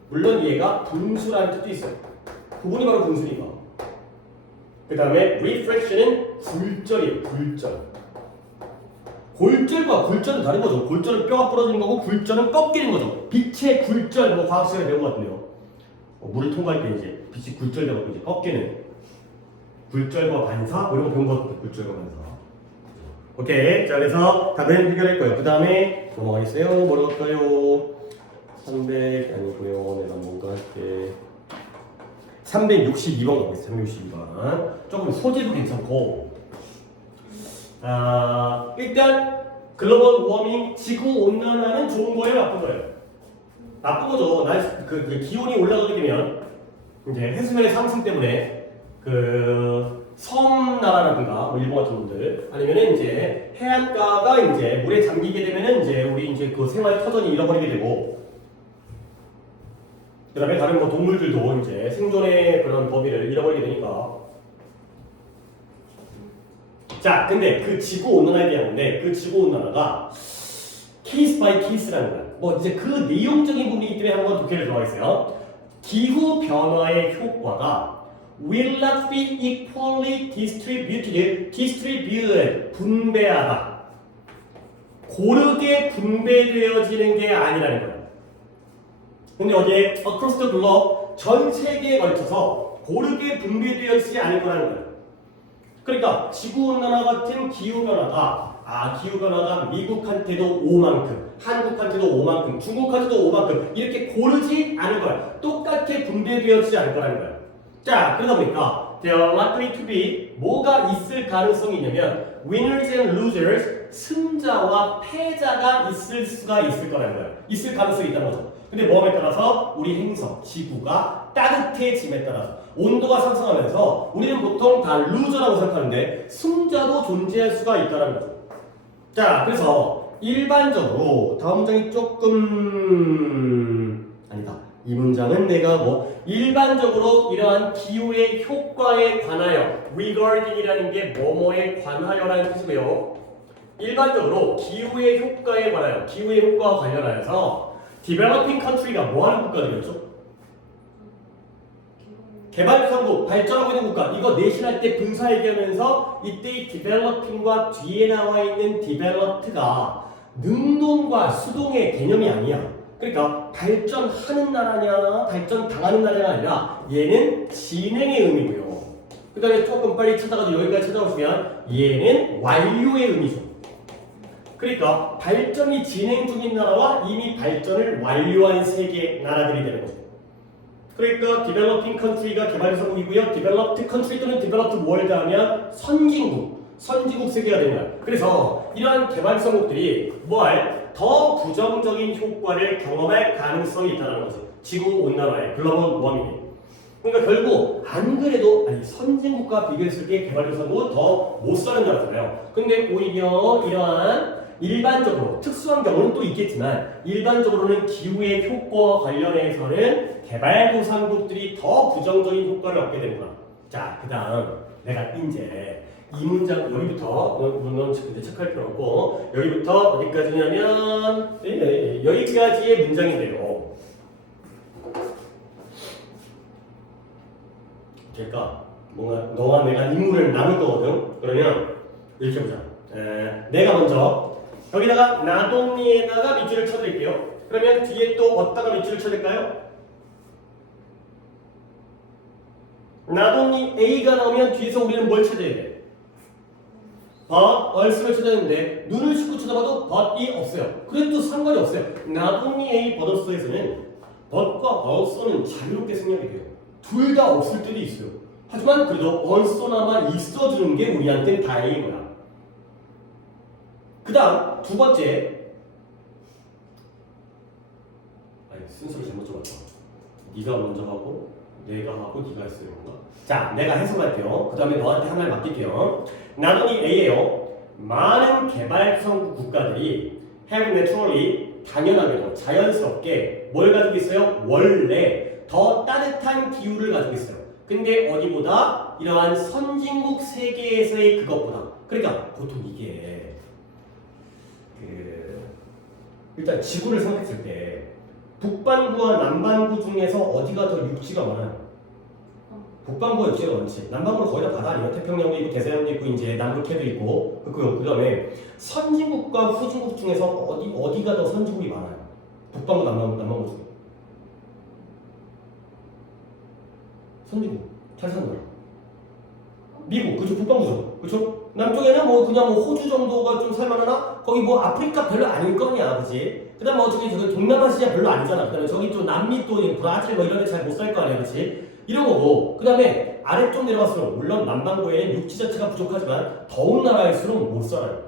물론 얘가 분수라는 뜻도 있어요. 부분이 바로 분수니까. 그 다음에 refraction은 굴절이에요. 굴절. 골절과 굴절은 다른 거죠. 골절은 뼈가 부러지는 거고 굴절은 꺾이는 거죠. 빛의 굴절, 뭐 과학 시간에 배운 것 같은데요. 물을 통과할 때 이제 빛이 굴절되고 이제 꺾이는 굴절과 반사, 뭐 이런 거 배운 것 같은데 굴절과 반사. 오케이. 자, 그래서 답은 해결할 거예요. 그 다음에 넘어가겠어요. 뭐로 할까요? 300 아니고요. 내가 뭔가 할게. 362번 가보겠습니다. 362번. 조금 소재도 괜찮고. 일단 글로벌 워밍, 지구 온난화는 좋은 거예요, 나쁜 거예요? 나쁜 거죠. 그 기온이 올라가게 되면 이제 해수면의 상승 때문에 그 섬나라라든가 뭐 일본 같은 분들 아니면은 이제 해안가가 이제 물에 잠기게 되면은 이제 우리 이제 그 생활 터전이 잃어버리게 되고. 그 다음에 다른 뭐 동물들도 이제 생존의 그런 범위를 잃어버리게 되니까. 자, 근데 그 지구 온난화에 대한 건데 그 지구 온난화가 케이스 바이 케이스라는 거야. 뭐 이제 그 내용적인 부분이기 때문에 한번 독해를 들어가겠어요. 기후 변화의 효과가 will not be equally distributed, 분배하다. 고르게 분배되어지는 게 아니라는 거야. 근데 어디에 across the globe 전 세계에 걸쳐서 고르게 분배되어지지 않을 거라는 거예요. 그러니까 지구온난화 같은 기후변화가 기후변화가 미국한테도 5만큼, 한국한테도 5만큼, 중국한테도 5만큼 이렇게 고르지 않을 거야. 똑같게 분배되어지지 않을 거라는 거야. 자, 그러다 보니까 there are likely to be 뭐가 있을 가능성이 있냐면 winners and losers, 승자와 패자가 있을 수가 있을 거라는 거야. 있을 가능성이 있다는 거죠. 근데 뭐에 따라서 우리 행성, 지구가 따뜻해짐에 따라서 온도가 상승하면서 우리는 보통 다 루저라고 생각하는데 승자도 존재할 수가 있다는 거죠. 자, 그래서 일반적으로 다음 문장이 조금 아니다. 이 문장은 내가 뭐 일반적으로 이러한 기후의 효과에 관하여 regarding이라는 게 뭐뭐에 관하여라는 뜻이고요. 일반적으로 기후의 효과에 관하여 기후의 효과와 관련하여서 developing country가 뭐하는 국가들이었죠? 개발도상국, 발전하고 있는 국가 이거 내신할 때 분사 얘기하면서 이때의 developing과 뒤에 나와 있는 developed가 능동과 수동의 개념이 아니야. 그러니까 발전하는 나라냐 발전당하는 나라가 아니라 얘는 진행의 의미고요. 그 다음에 조금 빨리 찾아가지고 여기까지 찾아오시면 얘는 완료의 의미죠. 그러니까 발전이 진행 중인 나라와 이미 발전을 완료한 세계 나라들이 되는 거죠. 그러니까 developing country가 개발도상국이고요. developed country 또는 developed world 하면 선진국 세계가 되는 거야. 그래서 이러한 개발도상국들이 더 부정적인 효과를 경험할 가능성이 있다는 거죠. 지구온난화의 글로벌 워밍이. 그러니까 결국 안 그래도 선진국과 비교했을 때 개발도상국은 더 못 사는 나라잖아요. 근데 오히려 이러한 일반적으로 특수한 경우는 또 있겠지만 일반적으로는 기후의 효과와 관련해서는 개발도상국들이 더 부정적인 효과를 얻게 되는구나. 자, 그 다음 내가 이제 이 문장 여기부터 물론 체크할 필요 없고 여기부터 어디까지냐면 여기까지의 문장인데요. 그러니까 뭔가 너와 내가 인물을 나눌 거거든. 그러면 이렇게 보자. 내가 먼저 여기다가 나동니에다가 밑줄을 쳐드릴게요. 그러면 뒤에 또 어디다가 밑줄을 쳐드릴까요? 나동니 A가 나오면 뒤에서 우리는 뭘 찾아야 돼? 얼스를 찾아야되는데 눈을 씻고 쳐다봐도 but이 없어요. 그래도 상관이 없어요. 나동니 A but에서는 but과 also는 자유롭게 생략이 돼요. 둘 다 없을 때도 있어요. 하지만 그래도 also나마 있어주는 게 우리한테는 다행인 거야. 그 다음 두 번째 순서를 잘못 적었다. 네가 먼저 하고 내가 하고 네가 했어요. 자, 내가 해석할게요. 그 다음에 너한테 한 말 맡길게요. 나동이 A예요. 많은 개발도상국 국가들이 have naturally 당연하게도 자연스럽게 뭘 가지고 있어요? 원래 더 따뜻한 기후를 가지고 있어요. 근데 어디보다 이러한 선진국 세계에서의 그것보다 그러니까 보통 이게 일단 지구를 생각했을 때 북반구와 남반구 중에서 어디가 더 육지가 많아요? 북반구가 육지가 많지. 남반구는 거의 다 바다 아니에요? 태평양도 있고 대서양도 있고 이제 남극해도 있고 그 다음에 선진국과 후진국 중에서 어디가 더 선진국이 많아요? 북반구 남반구 중에 선진국 잘 사는 나라 미국 그죠? 북반구죠 그죠? 남쪽에는 뭐 그냥 뭐 호주 정도가 좀 살만하나? 거기 뭐 아프리카 별로 아닐 거냐 그치? 그 다음 뭐 저기 동남아시아 별로 아니잖아. 그 다음에 저기 또 남미 또 브라질 뭐 이런 데 잘 못 살 거 아니야 그치? 이런 거고 그 다음에 아래쪽 내려갈수록 물론 남반구에는 육지 자체가 부족하지만 더운 나라일수록 못 살아요.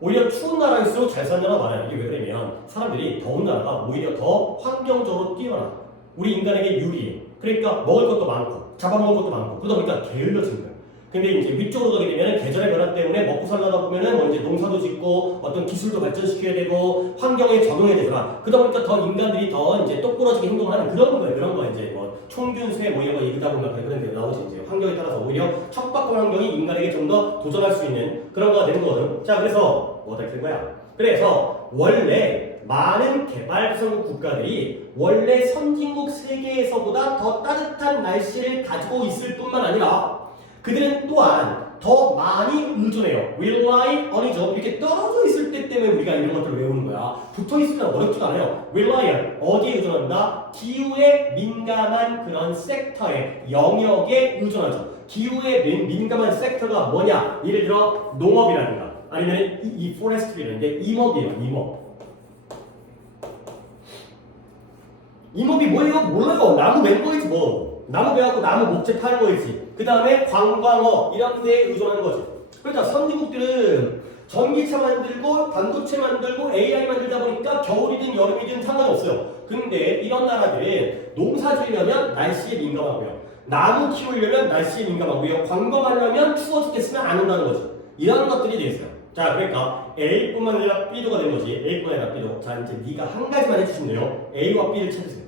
오히려 추운 나라일수록 잘 사는 나라가 많아요. 이게 왜 그러냐면 사람들이 더운 나라가 오히려 더 환경적으로 뛰어나. 우리 인간에게 유리해. 그러니까 먹을 것도 많고 잡아먹을 것도 많고 그러다 보니까 게을러진 거야. 근데 이제 위쪽으로 가게 되면 계절의 변화 때문에 먹고 살려다 보면은 뭐 이제 농사도 짓고 어떤 기술도 발전시켜야 되고 환경에 적응해야 되잖아. 그러다 보니까 더 인간들이 더 이제 똑부러지게 행동하는 그런 거예요. 그런 거 이제 뭐 총균수에 뭐 이런 거 얘기다 보면 그런 게 나오지 이제 환경에 따라서 오히려 척박한 환경이 인간에게 좀 더 도전할 수 있는 그런 거가 되는 거거든. 자, 그래서 뭐가 될 거야? 그래서 원래 많은 개발도상국 국가들이 원래 선진국 세계에서보다 더 따뜻한 날씨를 가지고 있을 뿐만 아니라 그들은 또한 더 많이 의존해요. rely on이죠. 이렇게 떨어져 있을 때 때문에 우리가 이런 것들을 외우는 거야. 붙어 있으면 어렵지가 않아요. rely on 어디에 의존한다? 기후에 민감한 그런 섹터에 영역에 의존하죠. 기후에 민감한 섹터가 뭐냐? 예를 들어 농업이라든가 아니면 이 forestry라는데 임업이에요. 임업이 뭐예요? 몰라요. 나무 맨 거이지 뭐. 나무 베갖고 나무 목재 파는 거이지. 그 다음에 관광업 이런 데에 의존하는 거지. 그러니까 선진국들은 전기차 만들고 반도체 만들고 AI 만들다 보니까 겨울이든 여름이든 상관이 없어요. 근데 이런 나라들은 농사 지으려면 날씨에 민감하고요. 나무 키우려면 날씨에 민감하고요. 관광하려면 추워 죽겠으면 안 온다는 거지. 이런 것들이 돼 있어요. 자, 그러니까 A뿐만 아니라 B도가 된 거지. A뿐만 아니라 B도. 자, 이제 네가 한 가지만 해주시면 돼요. A와 B를 찾으세요.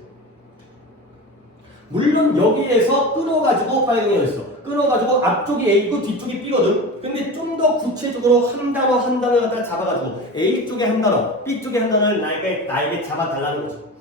물론 여기에서 끊어가지고 빨강이 있어. 끊어가지고 앞쪽이 A고 뒤쪽이 B거든. 근데 좀 더 구체적으로 한 단어 한 단어를 갖다가 잡아가지고 A 쪽에 한 단어, B 쪽에 한 단어를 나에게 잡아달라는 거죠.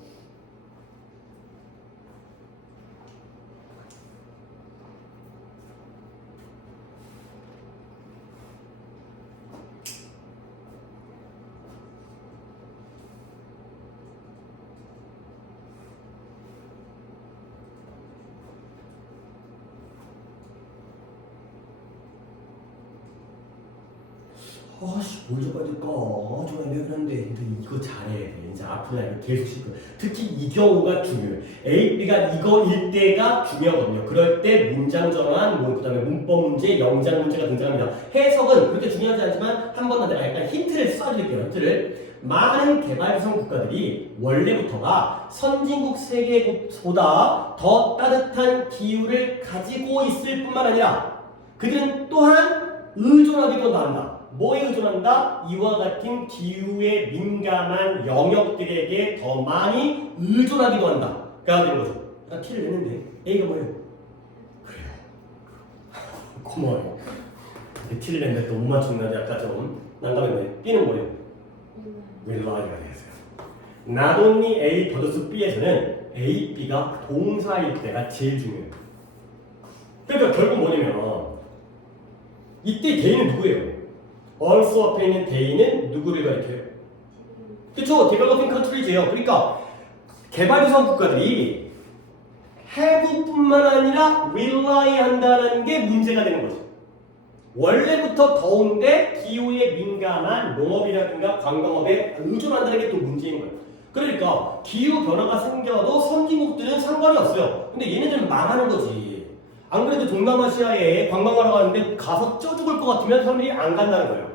아씨 뭘 적어야 될까? 좀 애매한데 이거 잘해야 돼. 이제 앞으로 나 이거 계속 씹고. 특히 이 경우가 중요해. A, B가 이거일 때가 중요하거든요. 그럴 때 문장 전환, 그 다음에 문법 문제, 영장 문제가 등장합니다. 해석은 그렇게 중요하지 않지만 한 번 더 내가 약간 힌트를 쏴드릴게요. 힌트를. 많은 개발도상 국가들이 원래부터가 선진국 세계국보다 더 따뜻한 기후를 가지고 있을 뿐만 아니라 그들은 또한 의존하기도 한다. 뭐에 의존한다? 이와 같은 기후에 민감한 영역들에게 더 많이 의존하기도 한다. 가 되는 거죠. 나 T를 냈는데 A가 뭐예요? 그래요. 고마워요. T를 냈는데 또 못 맞췄는데 아까 좀 난감했네. B는 뭐예요? willly가 되겠어요. Not only A 더더스 B에서는 A, B가 동사일 때가 제일 중요해요. 그러니까 결국 뭐냐면 이때 대인은 누구예요? also 앞에 있는 대인은 누구를 가리켜요? 그쵸? developing country즈예요. 그러니까 개발도상 국가들이 have뿐만 아니라 rely 한다는 게 문제가 되는 거죠. 원래부터 더운데 기후에 민감한 농업이라든가 관광업에 의존한다는 게 또 문제인 거예요. 그러니까 기후 변화가 생겨도 선진국들은 상관이 없어요. 근데 얘네들은 망하는 거지. 안 그래도 동남아시아에 관광하러 가는데 가서 쪄 죽을 것 같으면 사람들이 안 간다는 거예요.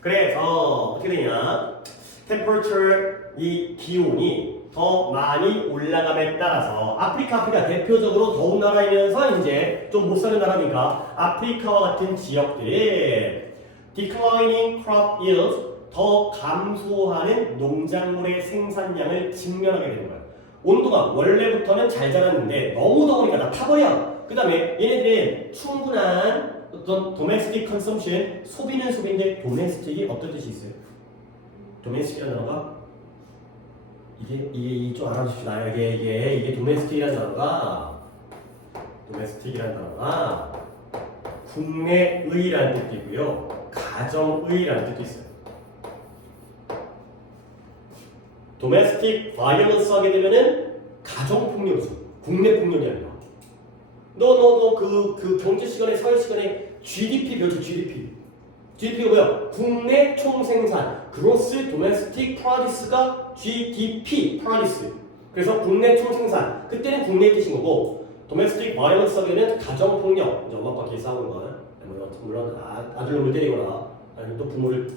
그래서 어떻게 되냐? temperature 이 기온이 더 많이 올라감에 따라서 아프리카 대표적으로 더운 나라이면서 이제 좀 못 사는 나라니까 아프리카와 같은 지역들이 declining crop yields 더 감소하는 농작물의 생산량을 직면하게 되는 거예요. 온도가 원래부터는 잘 자랐는데 너무 더우니까 다 타버려. 그 다음에 얘네들은 충분한 어떤 domestic consumption 소비는 소비인데 domestic이 어떤 뜻이 있어요? domestic이라는 단어가 이게 좀 알아주십시다. 이게 domestic이라는 단어가 국내의라는 뜻도 있고요, 가정의라는 뜻도 있어요. domestic violence 하게 되면은 가정폭력이죠. 국내폭력이 아니라. 너 그 경제 시간에 사회 시간에 GDP 배웠죠. GDP가 뭐야? 국내 총생산. gross domestic produce가 GDP produce. 그래서 국내 총생산. 그때는 국내 뜻인 거고 domestic violence 하기에는 가정폭력. 이제 엄마 아빠 싸우는 거. 물론 아들놈을 때리거나 아니면 또 부모를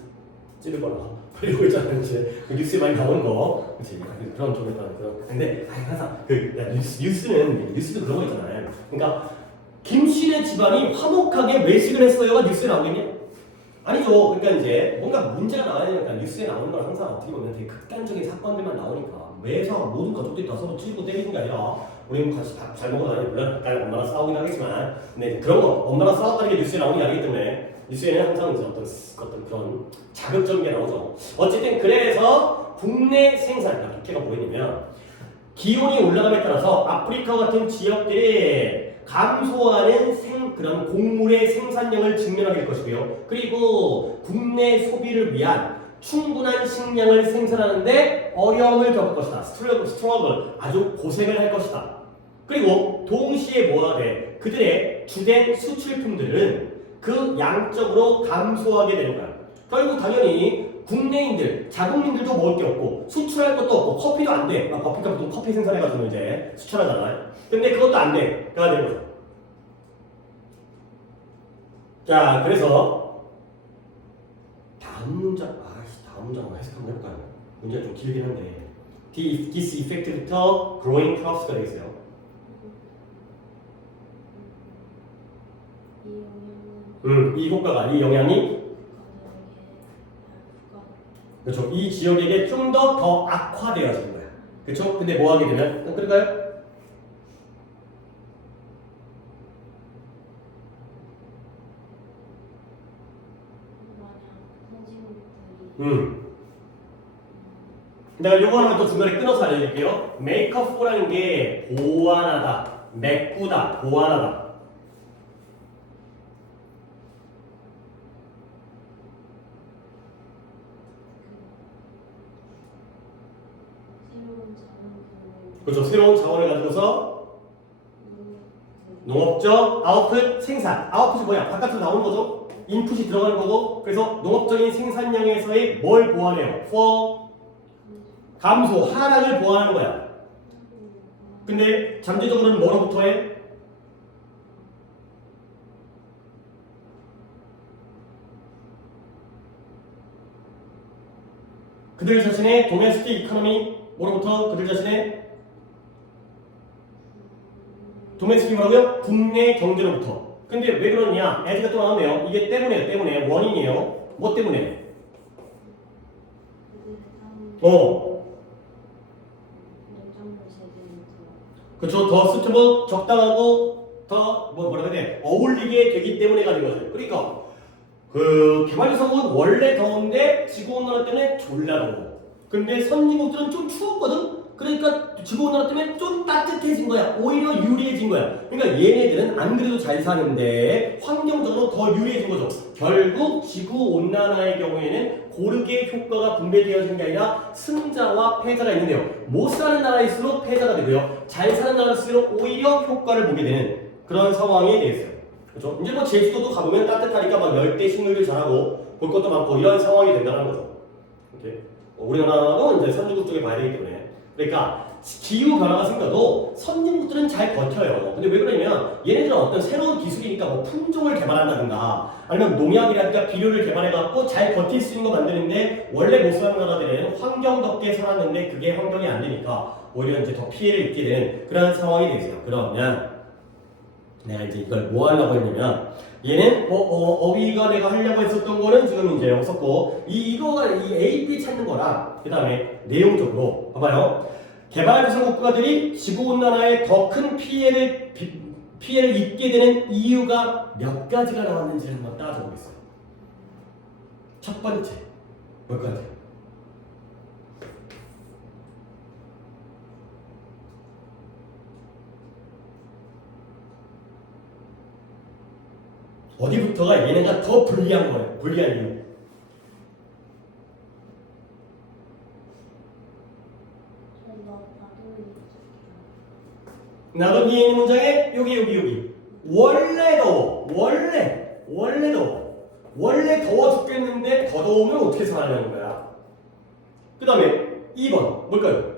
찌르거나. 그리고 있잖아 이제 뉴스에 많이 나오는 거, 그렇지? 그런 쪽에 따른 그런. 근데 항상 뉴스도 그런 거 있잖아요. 그러니까 김씨네 집안이 화목하게 외식을 했어요가 뉴스에 나오겠냐? 아니죠. 그러니까 이제 뭔가 문제가 나와야 되니까 뉴스에 나오는 건 항상 어떻게 보면 되게 극단적인 사건들만 나오니까 매사 모든 가족들이 다 서로 치고 때리는 게 아니라 우리는 같이 밥 잘 먹어 다니고 물론 약간 엄마랑 싸우긴 하겠지만 근데 그런 거 엄마랑 싸웠다는 게 뉴스에 나오는 게 아니기 때문에 뉴스에는 항상 이제 어떤 그런 자극적인 게 나오죠. 어쨌든 그래서 국내 생산, 독해가 뭐였냐면 기온이 올라감에 따라서 아프리카 같은 지역들이 감소하는 그런 곡물의 생산량을 직면하게 될 것이고요. 그리고 국내 소비를 위한 충분한 식량을 생산하는데 어려움을 겪을 것이다. 스트러글, 아주 고생을 할 것이다. 그리고 동시에 뭐가 돼? 그들의 주된 수출품들은 그 양적으로 감소하게 되는 거야. 결국 당연히 국내인들, 자국민들도 먹을 게 없고 수출할 것도 없고 커피도 안 돼. 아프리카 보통 커피 생산해가지고 이제 수출하잖아요. 근데 그것도 안 돼. 그가 되는 거죠. 자, 그래서 다음 문장 한번 해석 한번 해볼까요? 문제가 좀 길긴 한데 this effect부터 growing crops가 되겠어요. 이 효과가, 이 영향이 그렇죠. 이 지역에게 좀 더 악화되어지는 거야. 그렇죠? 근데 뭐 하게 되면 그럴까요? 내가 요거 하나만 또 중간에 끊어서 알려드릴게요. make up for라는 게 보완하다, 메꾸다, 보완하다. 그렇죠. 새로운 자원을 가지고서 농업적 아웃풋 생산. 아웃풋이 뭐야? 바깥으로 나오는 거죠. 인풋이 들어가는 거고. 그래서 농업적인 생산량에서의 뭘 보완해요? for 감소, 하락을 보완하는 거야. 근데 잠재적으로는 뭐로부터 해? 그들 자신의 도메스틱 이코노미 뭐로부터? 그들 자신의 도메스틱이 뭐라고요? 국내 경제로부터. 근데 왜 그러냐? 에즈가 또 나오네요. 이게 때문에 원인이에요. 뭐 때문에? 그렇죠. 더 수트able, 적당하고 더 뭐라 그래? 어울리게 되기 때문에가 된 거죠. 그러니까 그 개발도상국은 원래 더운데 지구온난화 때문에 졸라 더워. 근데 선진국들은 좀 추웠거든. 그러니까 지구온난화 때문에 좀 따뜻해진 거야. 오히려 유리해진 거야. 그러니까 얘네들은 안 그래도 잘 사는데 환경적으로 더 유리해진 거죠. 결국 지구온난화의 경우에는 고르게 효과가 분배되어지는 게 아니라 승자와 패자가 있는데요. 못 사는 나라일수록 패자가 되고요. 잘 사는 나라일수록 오히려 효과를 보게 되는 그런 상황이 되겠어요. 그렇죠? 이제 뭐 제주도도 가보면 따뜻하니까 막 열대 식물들 자라고 볼 것도 많고 이런 상황이 된다는 거죠. 이렇게 우리나라도 이제 선진국 쪽에 봐야 되기 때문에. 그러니까 기후 변화가 생겨도 선진국들은 잘 버텨요. 근데 왜 그러냐면 얘네들은 어떤 새로운 기술이니까 뭐 품종을 개발한다든가 아니면 농약이라든가 비료를 개발해갖고 잘 버틸 수 있는 거 만드는데 원래 못 사는 나라들은 환경덥게 살았는데 그게 환경이 안 되니까 오히려 이제 더 피해를 입게 되는 그런 상황이 되겠어요. 그러면 내가 이제 이걸 뭐 하려고 했냐면 얘는 어휘가 내가 하려고 했었던 거는 지금 이제 없었고 이거가 이 A, B 찾는 거랑 그 다음에 내용적으로 봐봐요. 개발도상국 국가들이 지구온난화에 더 큰 피해를 입게 되는 이유가 몇 가지가 나왔는지를 한번 따져보겠어요. 첫 번째 몇 가지? 어디부터가 얘네가 더 불리한 거예요. 불리한 이유. 나도 위에 있는 문장에 여기 원래 더워 죽겠는데 더 더우면 어떻게 살아내는 거야? 그 다음에 2번 뭘까요?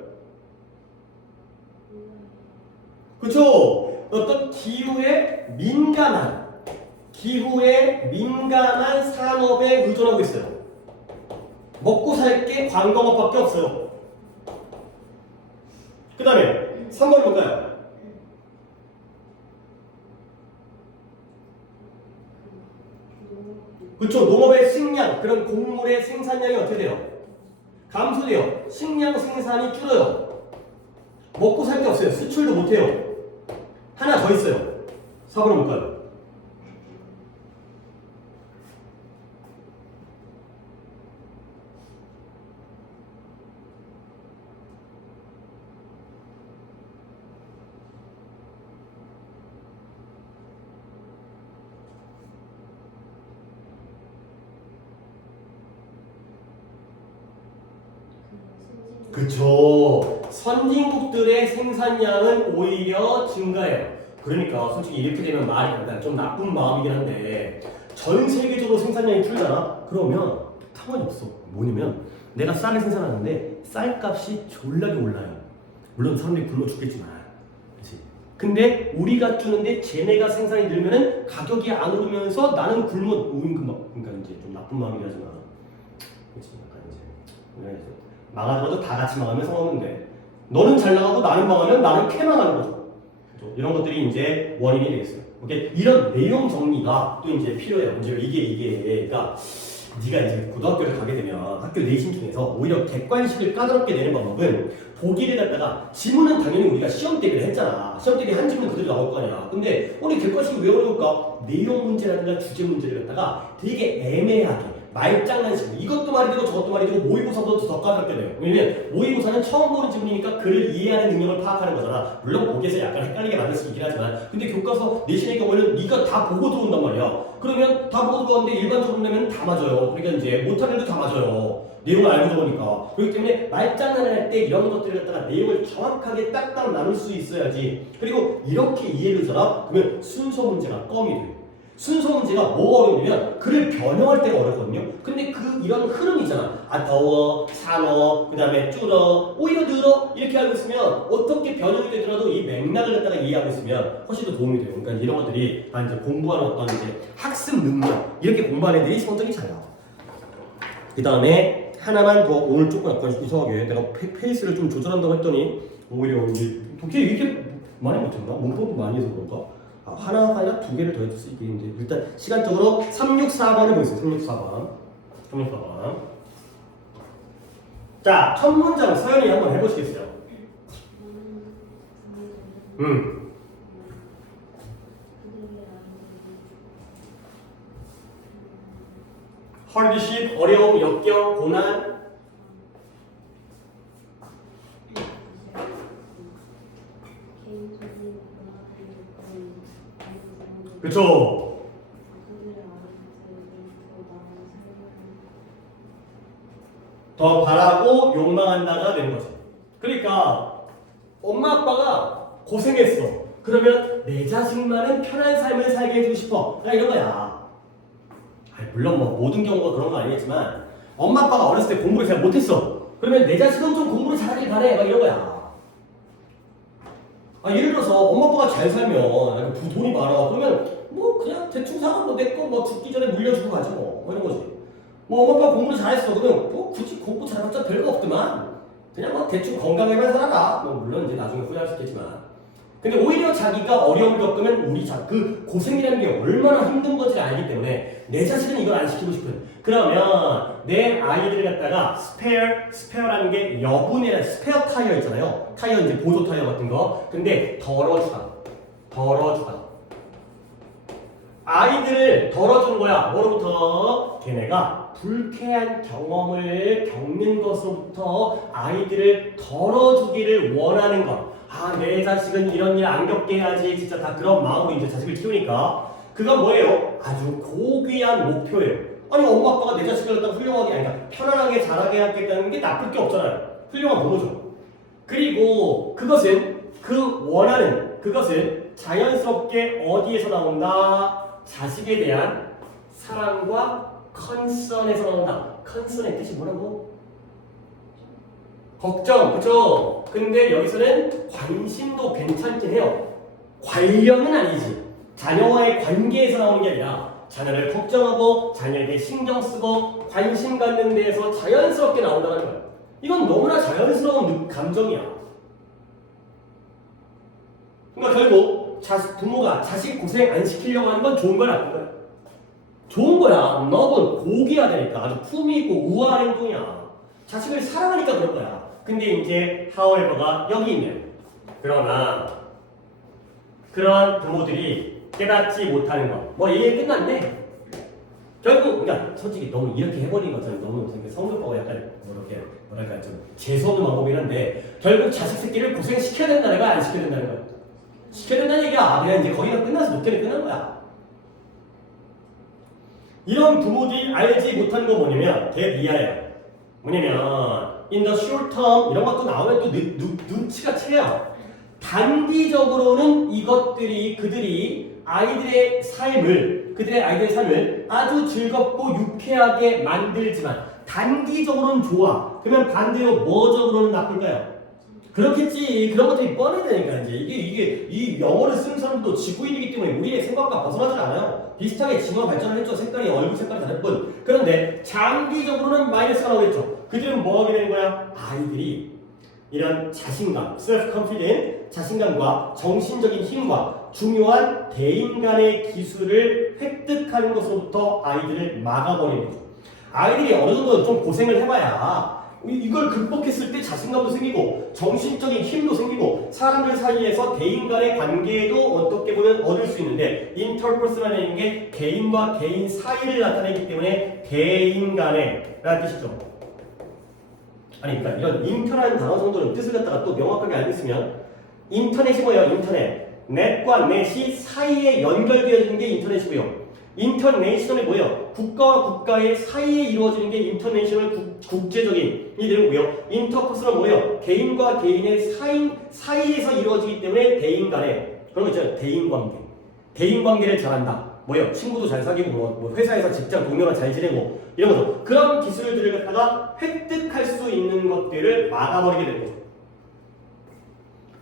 그쵸? 어떤 기후에 민감한 산업에 의존하고 있어요. 먹고 살 게 관광업밖에 없어요. 그 다음에 3번 볼까요? 그렇죠. 농업의 식량, 그런 곡물의 생산량이 어떻게 돼요? 감소돼요. 식량 생산이 줄어요. 먹고 살 게 없어요. 수출도 못해요. 하나 더 있어요. 4번은 볼까요? 그쵸. 선진국들의 생산량은 오히려 증가해요. 그러니까 솔직히 이렇게 되면 말이 좀 나쁜 마음이긴 한데 전 세계적으로 생산량이 줄잖아? 그러면 상관이 없어. 뭐냐면 내가 쌀을 생산하는데 쌀값이 졸라게 올라요. 물론 사람들이 굶어 죽겠지만. 그치? 근데 우리가 주는데 쟤네가 생산이 늘면은 가격이 안 오르면서 나는 굶어 그러니까 이제 좀 나쁜 마음이긴 하지만 그치? 약간 이제 망하더라도 다 같이 망하면 상관없는데 너는 잘 나가고 나는 망하면 나는 캐망하는 거죠. 그렇죠? 이런 것들이 이제 원인이 되겠어요. 오케이? 이런 내용 정리가 또 이제 필요해요. 문제가 이게 그러니까 네가 이제 고등학교를 가게 되면 학교 내신 중에서 오히려 객관식을 까다롭게 내는 방법은 보기를 갖다가 지문은 당연히 우리가 시험 때 그래 했잖아. 시험 대비 한 질문 그대로 나올 거 아니야. 근데 우리 객관식이 왜 어려울까? 내용 문제라든가 주제 문제를 갖다가 되게 애매하게 말장난식으로 이것도 말이 되고 저것도 말이 되고 모의고사도 더 까다롭게 돼요. 왜냐면 모의고사는 처음 보는 지문이니까 글을 이해하는 능력을 파악하는 거잖아. 물론 보기에서 약간 헷갈리게 만들 수 있긴 하지만 근데 교과서 내신의 경우에는 네가 다 보고 들어온단 말이야. 그러면 다 보고 들어왔는데 일반적으로 내면 다 맞아요. 그러니까 이제 못하는 애도 다 맞아요. 내용을 알고 들어오니까. 그렇기 때문에 말장난을 할 때 이런 것들을 갖다가 내용을 정확하게 딱딱 나눌 수 있어야지. 그리고 이렇게 이해를 해서라 그러면 순서 문제가 껌이 돼요. 순서 문제가 뭐가 어려우냐면 글을 변형할 때가 어렵거든요. 근데 이런 흐름이 있잖아. 아 더워, 산어, 그 다음에 줄어, 오히려 늘어 이렇게 알고 있으면 어떻게 변형이 되더라도 이 맥락을 갖다가 이해하고 있으면 훨씬 더 도움이 돼요. 그러니까 이런 것들이 다 이제 공부하는 어떤 이제 학습 능력 이렇게 공부하는 애들이 성적이 잘 나와. 그 다음에 하나만 더 오늘 조금 약간 이상하게 내가 페이스를 좀 조절한다고 했더니 오히려 이제 도대체 이렇게 많이 못했나? 문법도 많이 해서 그런가? 하나가 아니라 두 개를 더 해줄 수 있겠는데 일단 시간적으로 364번을 보겠습니다. 364번 자, 첫 문장 서연이 한번 해보시겠어요? hardship, 어려움, 역경, 고난 그쵸? 더 바라고 욕망한다가 되는 거지. 그러니까 엄마 아빠가 고생했어. 그러면 내 자식만은 편한 삶을 살게 해주고 싶어. 이런 거야. 물론 뭐 모든 경우가 그런 건 아니겠지만 엄마 아빠가 어렸을 때 공부를 잘 못했어. 그러면 내 자식은 좀 공부를 잘하길 바래. 이런 거야. 예를 들어서 엄마 아빠가 잘 살면 돈이 많아. 그러면 뭐 그냥 대충 사가 뭐 내 거 뭐 죽기 전에 물려주고 가지 뭐 이런 거지. 뭐 엄마 아빠가 공부를 잘했어. 그러면 뭐 굳이 공부 잘해봤자 별거 없더만. 그냥 뭐 대충 건강에만 살아라. 뭐 물론 이제 나중에 후회할 수 있겠지만. 근데 오히려 자기가 어려움을 겪으면 우리 그 고생이라는 게 얼마나 힘든 건지를 알기 때문에 내 자식은 이걸 안 시키고 싶은. 그러면 내 아이들을 갖다가 스페어라는 게 여분의 스페어 타이어 있잖아요. 타이어 이제 보조 타이어 같은 거. 근데 덜어주다. 아이들을 덜어주는 거야. 뭐로부터? 걔네가 불쾌한 경험을 겪는 것으로부터 아이들을 덜어주기를 원하는 것. 내 자식은 이런 일 안 겪게 해야지. 진짜 다 그런 마음으로 이제 자식을 키우니까. 그건 뭐예요? 아주 고귀한 목표예요. 아니, 엄마, 아빠가 내 자식을 갖다가 훌륭하게, 아니, 편안하게 자라게 하겠다는 게 나쁠 게 없잖아요. 훌륭한 부모죠. 그리고 그것은 그것은 자연스럽게 어디에서 나온다? 자식에 대한 사랑과 컨선에서 나온다. 컨선의 뜻이 뭐라고? 걱정, 그쵸? 근데 여기서는 관심도 괜찮긴 해요. 관련은 아니지. 자녀와의 관계에서 나오는 게 아니라 자녀를 걱정하고 자녀에게 신경 쓰고 관심 갖는 데에서 자연스럽게 나온다는 거예요. 이건 너무나 자연스러운 감정이야. 그러니까 결국 부모가 자식 고생 안 시키려고 하는 건 좋은 거야, 나쁜 거야? 좋은 거야. 너도 고귀하다니까. 아주 품위 있고 우아한 행동이야. 자식을 사랑하니까 그런 거야. 근데 이제 however가 여기 있네요. 그러나 그런 부모들이 깨닫지 못하는 것. 뭐 얘기 끝났네. 결국 그러니까 솔직히 너무 이렇게 해버린 것처럼 너무 성격하고 약간 뭐랄까 좀 재수없는 방법이긴 한데 결국 자식 새끼를 고생시켜야 된다는 거야, 안 시켜야 된다는 거야? 시켜야 된다는 얘기야. 그냥 이제 거기가 끝나서 녹화는 끝난 거야. 이런 부모들이 알지 못한 거 뭐냐면 대비하예요. 뭐냐면 in the short term 이런 것도 나오면 또 눈치가 채요. 단기적으로는 그들의 아이들의 삶을 아주 즐겁고 유쾌하게 만들지만 단기적으로는 좋아. 그러면 반대로 뭐적으로는 나쁠까요? 그렇겠지. 그런 것들이 뻔해되니까 이제 이게 이 영어를 쓰는 사람도 지구인이기 때문에 우리의 생각과 벗어나지 않아요. 비슷하게 진화 발전을 했죠. 색깔이 얼굴 색깔이 다를 뿐. 그런데 장기적으로는 마이너스가 나오겠죠. 그들은 뭐 하게 되는 거야? 아이들이 이런 자신감, self-confident, 자신감과 정신적인 힘과 중요한 대인 간의 기술을 획득하는 것으로부터 아이들을 막아버리는 거죠. 아이들이 어느 정도 좀 고생을 해봐야 이걸 극복했을 때 자신감도 생기고 정신적인 힘도 생기고 사람들 사이에서 대인 간의 관계도 어떻게 보면 얻을 수 있는데 인터퍼스널이라는 게 개인과 개인 사이를 나타내기 때문에 대인 간의 라는 뜻이죠. 아니 그러니까 이런 인터라는 단어 정도는 뜻을 갖다가 또 명확하게 알겠으면 인터넷이 뭐예요? 인터넷. 넷과 넷이 사이에 연결되어지는 게 인터넷이고요. 인터내셔널이 뭐예요? 국가와 국가의 사이에 이루어지는 게 인터내셔널 국제적인 이 되는고요. 인터퍼스널은 뭐예요? 개인과 개인의 사이에서 이루어지기 때문에 대인 간에 그런 거 있잖아요. 대인관계. 대인관계를 잘한다. 뭐예요? 친구도 잘 사귀고 뭐 회사에서 직장 동료랑 잘 지내고 이런 거죠. 그런 기술들을 갖다가 획득할 수 있는 것들을 막아버리게 되는 거죠.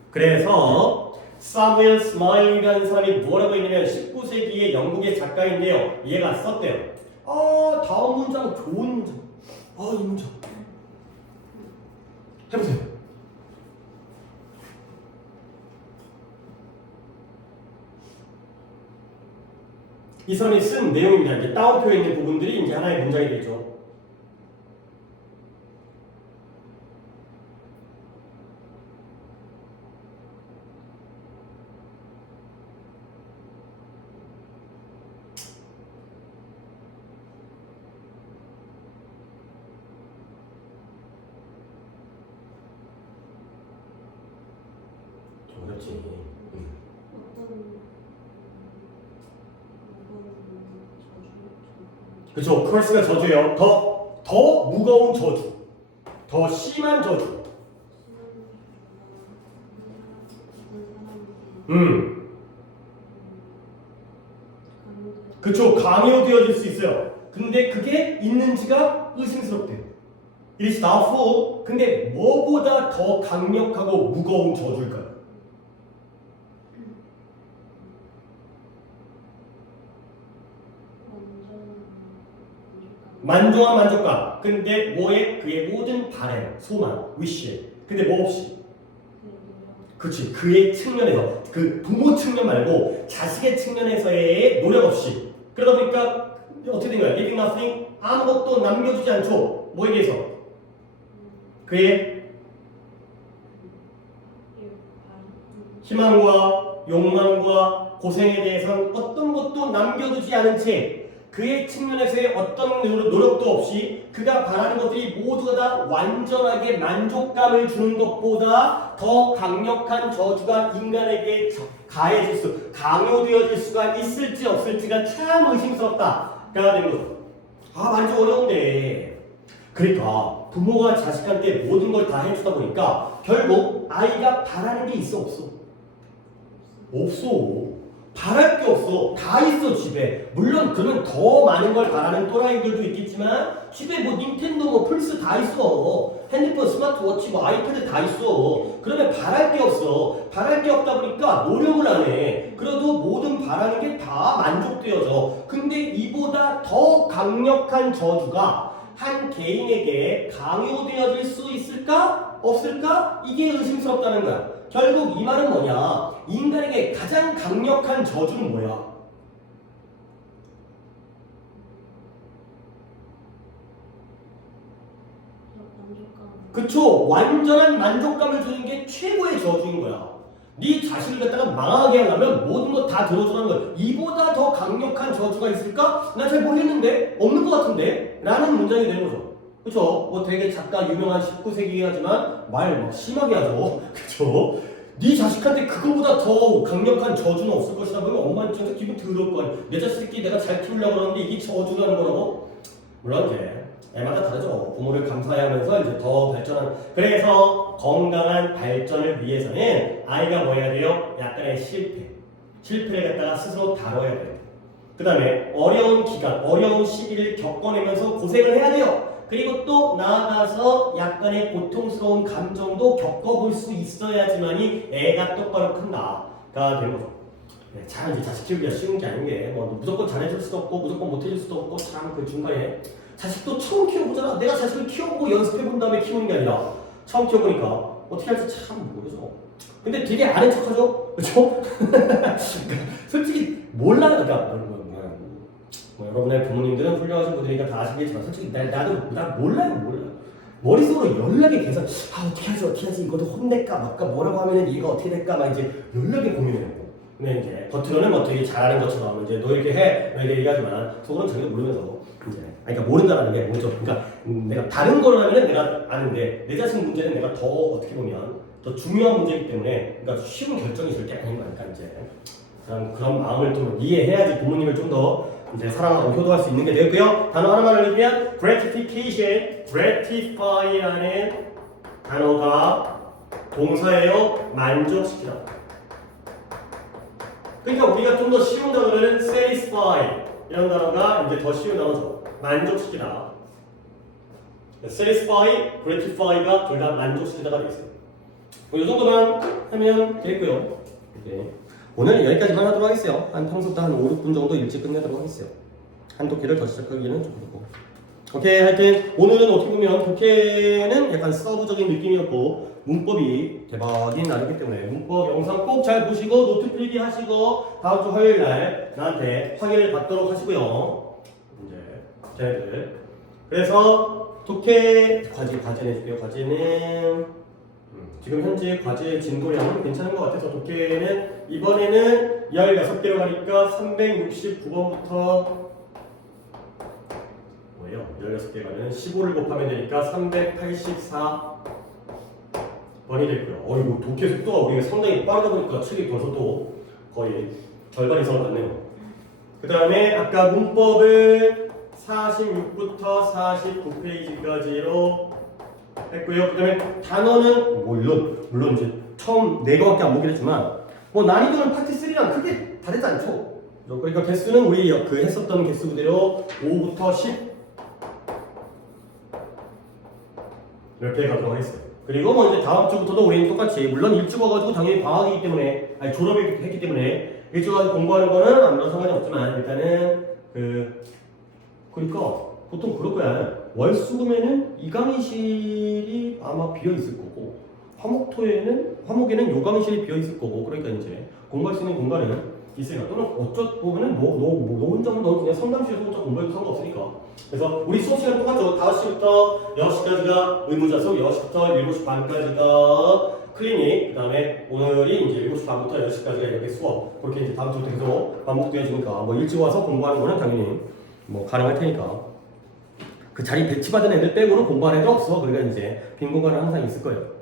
그래서 사무엘 스마일이라는 사람이 뭐라고 했냐면 19세기의 영국의 작가인데요. 얘가 썼대요. 다음 문장 좋은 문장. 이 문장. 해보세요. 이 사람이 쓴 내용입니다. 이제 따옴표에 있는 부분들이 이제 하나의 문장이 되죠. 어렵지. 그쵸. curse가 저주예요. 더 무거운 저주. 더 심한 저주. 그쵸. 강요되어질 수 있어요. 근데 그게 있는지가 의심스럽대요. It is doubtful. 근데 뭐보다 더 강력하고 무거운 저주일까요? 만족한 만족감. 근데 뭐에? 그의 모든 바램, 소망, 위시에. 근데 뭐 없이? 그렇지. 그의 측면에서, 그 부모 측면 말고 자식의 측면에서의 노력 없이. 그러다 보니까 어떻게 된 거야? Leaving nothing. 아무것도 남겨두지 않죠. 뭐에 대해서? 그의 희망과 욕망과 고생에 대해서는 어떤 것도 남겨두지 않은 채 그의 측면에서의 어떤 노력도 없이 그가 바라는 것들이 모두가 다 완전하게 만족감을 주는 것보다 더 강력한 저주가 인간에게 가해질 수, 강요되어질 수가 있을지 없을지가 참 의심스럽다가 되는 거죠. 많이 좀 어려운데. 그러니까 부모가 자식한테 모든 걸 다 해주다 보니까 결국 아이가 바라는 게 있어 없어? 없어. 바랄 게 없어. 다 있어 집에. 물론 그러면 더 많은 걸 바라는 또라이들도 있겠지만 집에 뭐 닌텐도 뭐 플스 다 있어. 핸드폰 스마트워치 뭐 아이패드 다 있어. 그러면 바랄 게 없어. 바랄 게 없다 보니까 노력을 안 해. 그래도 모든 바라는 게 다 만족되어져. 근데 이보다 더 강력한 저주가 한 개인에게 강요되어질 수 있을까? 없을까? 이게 의심스럽다는 거야. 결국 이 말은 뭐냐? 인간에게 가장 강력한 저주는 뭐야? 그쵸? 완전한 만족감을 주는 게 최고의 저주인 거야. 네 자식을 갖다가 망하게 하려면 모든 거 다 들어주는 거야. 이보다 더 강력한 저주가 있을까? 난 잘 모르겠는데? 없는 것 같은데? 라는 문장이 되는 거죠. 그쵸? 뭐 되게 작가 유명한 19세기 하지만 말 막 심하게 하죠. 그쵸? 네 자식한테 그거보다 더 강력한 저주는 없을 것이다 보면 엄마는 진짜 기분 더러울 거야. 내 자식이 내가 잘 키우려고 그러는데 이게 저주라는 거라고? 물론 이제 애마다 다르죠. 부모를 감사해야 하면서 이제 더 발전하는. 그래서 건강한 발전을 위해서는 아이가 뭐 해야 돼요? 약간의 실패를 갖다가 스스로 다뤄야 돼요. 그 다음에 어려운 기간, 어려운 시기를 겪어내면서 고생을 해야 돼요. 그리고 또 나아가서 약간의 고통스러운 감정도 겪어볼 수 있어야지만이 애가 똑바로 큰다가 되는 거죠. 네, 참 이제 자식 키우기가 쉬운 게 아닌 게 뭐 무조건 잘해줄 수도 없고 무조건 못해줄 수도 없고 참 그 중간에 자식도 처음 키워보잖아. 내가 자식을 키워보고 연습해본 다음에 키우는 게 아니라 처음 키워보니까 어떻게 할지 참 모르죠. 근데 되게 아는 척하죠, 그렇죠? 솔직히 몰라요. 그러니까 뭐 여러분의 부모님들은 훌륭하신 분들이니까 다 아시겠지만 솔직히 나도 몰라요. 머릿속으로 연락의 계산, 어떻게 하지, 이것도 혼낼까 말까, 뭐라고 하면은 얘가 어떻게 될까, 막 이제 연락의 고민을 했고. 근데 이제 겉으로는 뭐 되게 잘하는 것처럼 이제 너 이렇게 해, 너 이렇게 얘기하지만 속으로는 전혀 모르면서 이제, 그러니까 모른다라는 게 뭐죠? 그러니까 내가 다른 걸 하면은 내가 아는데 내 자신 문제는 내가 더 어떻게 보면 더 중요한 문제이기 때문에, 그러니까 쉬운 결정이 절대 아닌 거니까 이제 그런 마음을 좀 이해해야지 부모님을 좀 더 이제 사랑하고 효도할 수 있는 게 되겠고요. 단어 하나만 알려드리면 gratification, gratify라는 단어가 동사예요. 만족시키다. 그러니까 우리가 좀 더 쉬운 단어는 satisfy 이런 단어가 이제 더 쉬운 단어죠. 만족시키다. satisfy, gratify가 둘 다 만족시키다가 되겠어요. 이 정도만 하면 되겠고요. 이렇게. 오늘 여기까지만 하도록 하겠어요. 한 평소보다 한 5, 6분 정도 일찍 끝내도록 하겠어요. 한 독해를 더 시작하기는 좀 그렇고. 오케이, 하여튼 오늘은 어떻게 보면 독해는 약간 서브적인 느낌이었고 문법이 대박인 날이기 때문에 문법 영상 꼭 잘 보시고 노트 필기 하시고 다음 주 화요일 날 나한테 확인을 받도록 하시고요. 이제 쟤네들. 그래서 독해 과제 내줄게요. 과제는 지금 현재 과제 진도량은 괜찮은 것 같아서 독해는 이번에는 16개로 가니까 369번부터 뭐예요? 16개가는 15를 곱하면 되니까 384번이 됐고요. 이거 독해 속도가 우리가 상당히 빠르다 보니까 책이 벌써 또 거의 절반 이상을 갔네요. 그 다음에 아까 문법은 46부터 49페이지까지로 했고요. 그 다음에 단어는 물론 이제 처음 4개밖에 안 보긴 했지만 뭐 난이도는 파트 3랑 크게 다르지 않죠. 그러니까 개수는 우리 그 했었던 개수 그대로 5부터 10 이렇게 가도록 하겠어요. 그리고 뭐 이제 다음 주부터도 우리는 똑같이 물론 일찍 와가지고 당연히 방학이기 때문에 졸업을 했기 때문에 일찍 와서 공부하는 거는 아무런 상관이 없지만 일단은 그러니까 보통 그럴 거야. 월수금에는 이 강의실이 아마 비어 있을 거고 화목에는 요 강의실이 비어 있을 거고 그러니까 이제 공부할 수 있는 공간은 있으니까 또는 어쩌 보면은 너 혼자 그냥 상담실에서 혼자 공부해도 상관없으니까. 그래서 우리 수업 시간 똑같죠. 5시부터 6시까지가 의무자습, 6시부터 7시 반까지가 클리닉, 그 다음에 오늘이 이제 7시 반부터 10시까지가 이렇게 수업. 그렇게 이제 다음 주부터 계속 반복되어지니까 뭐 일찍 와서 공부하는 거는 당연히 뭐 가능할 테니까. 그 자리 배치받은 애들 빼고는 공부하는 애들 없어. 그러니까 이제 빈 공간은 항상 있을 거예요.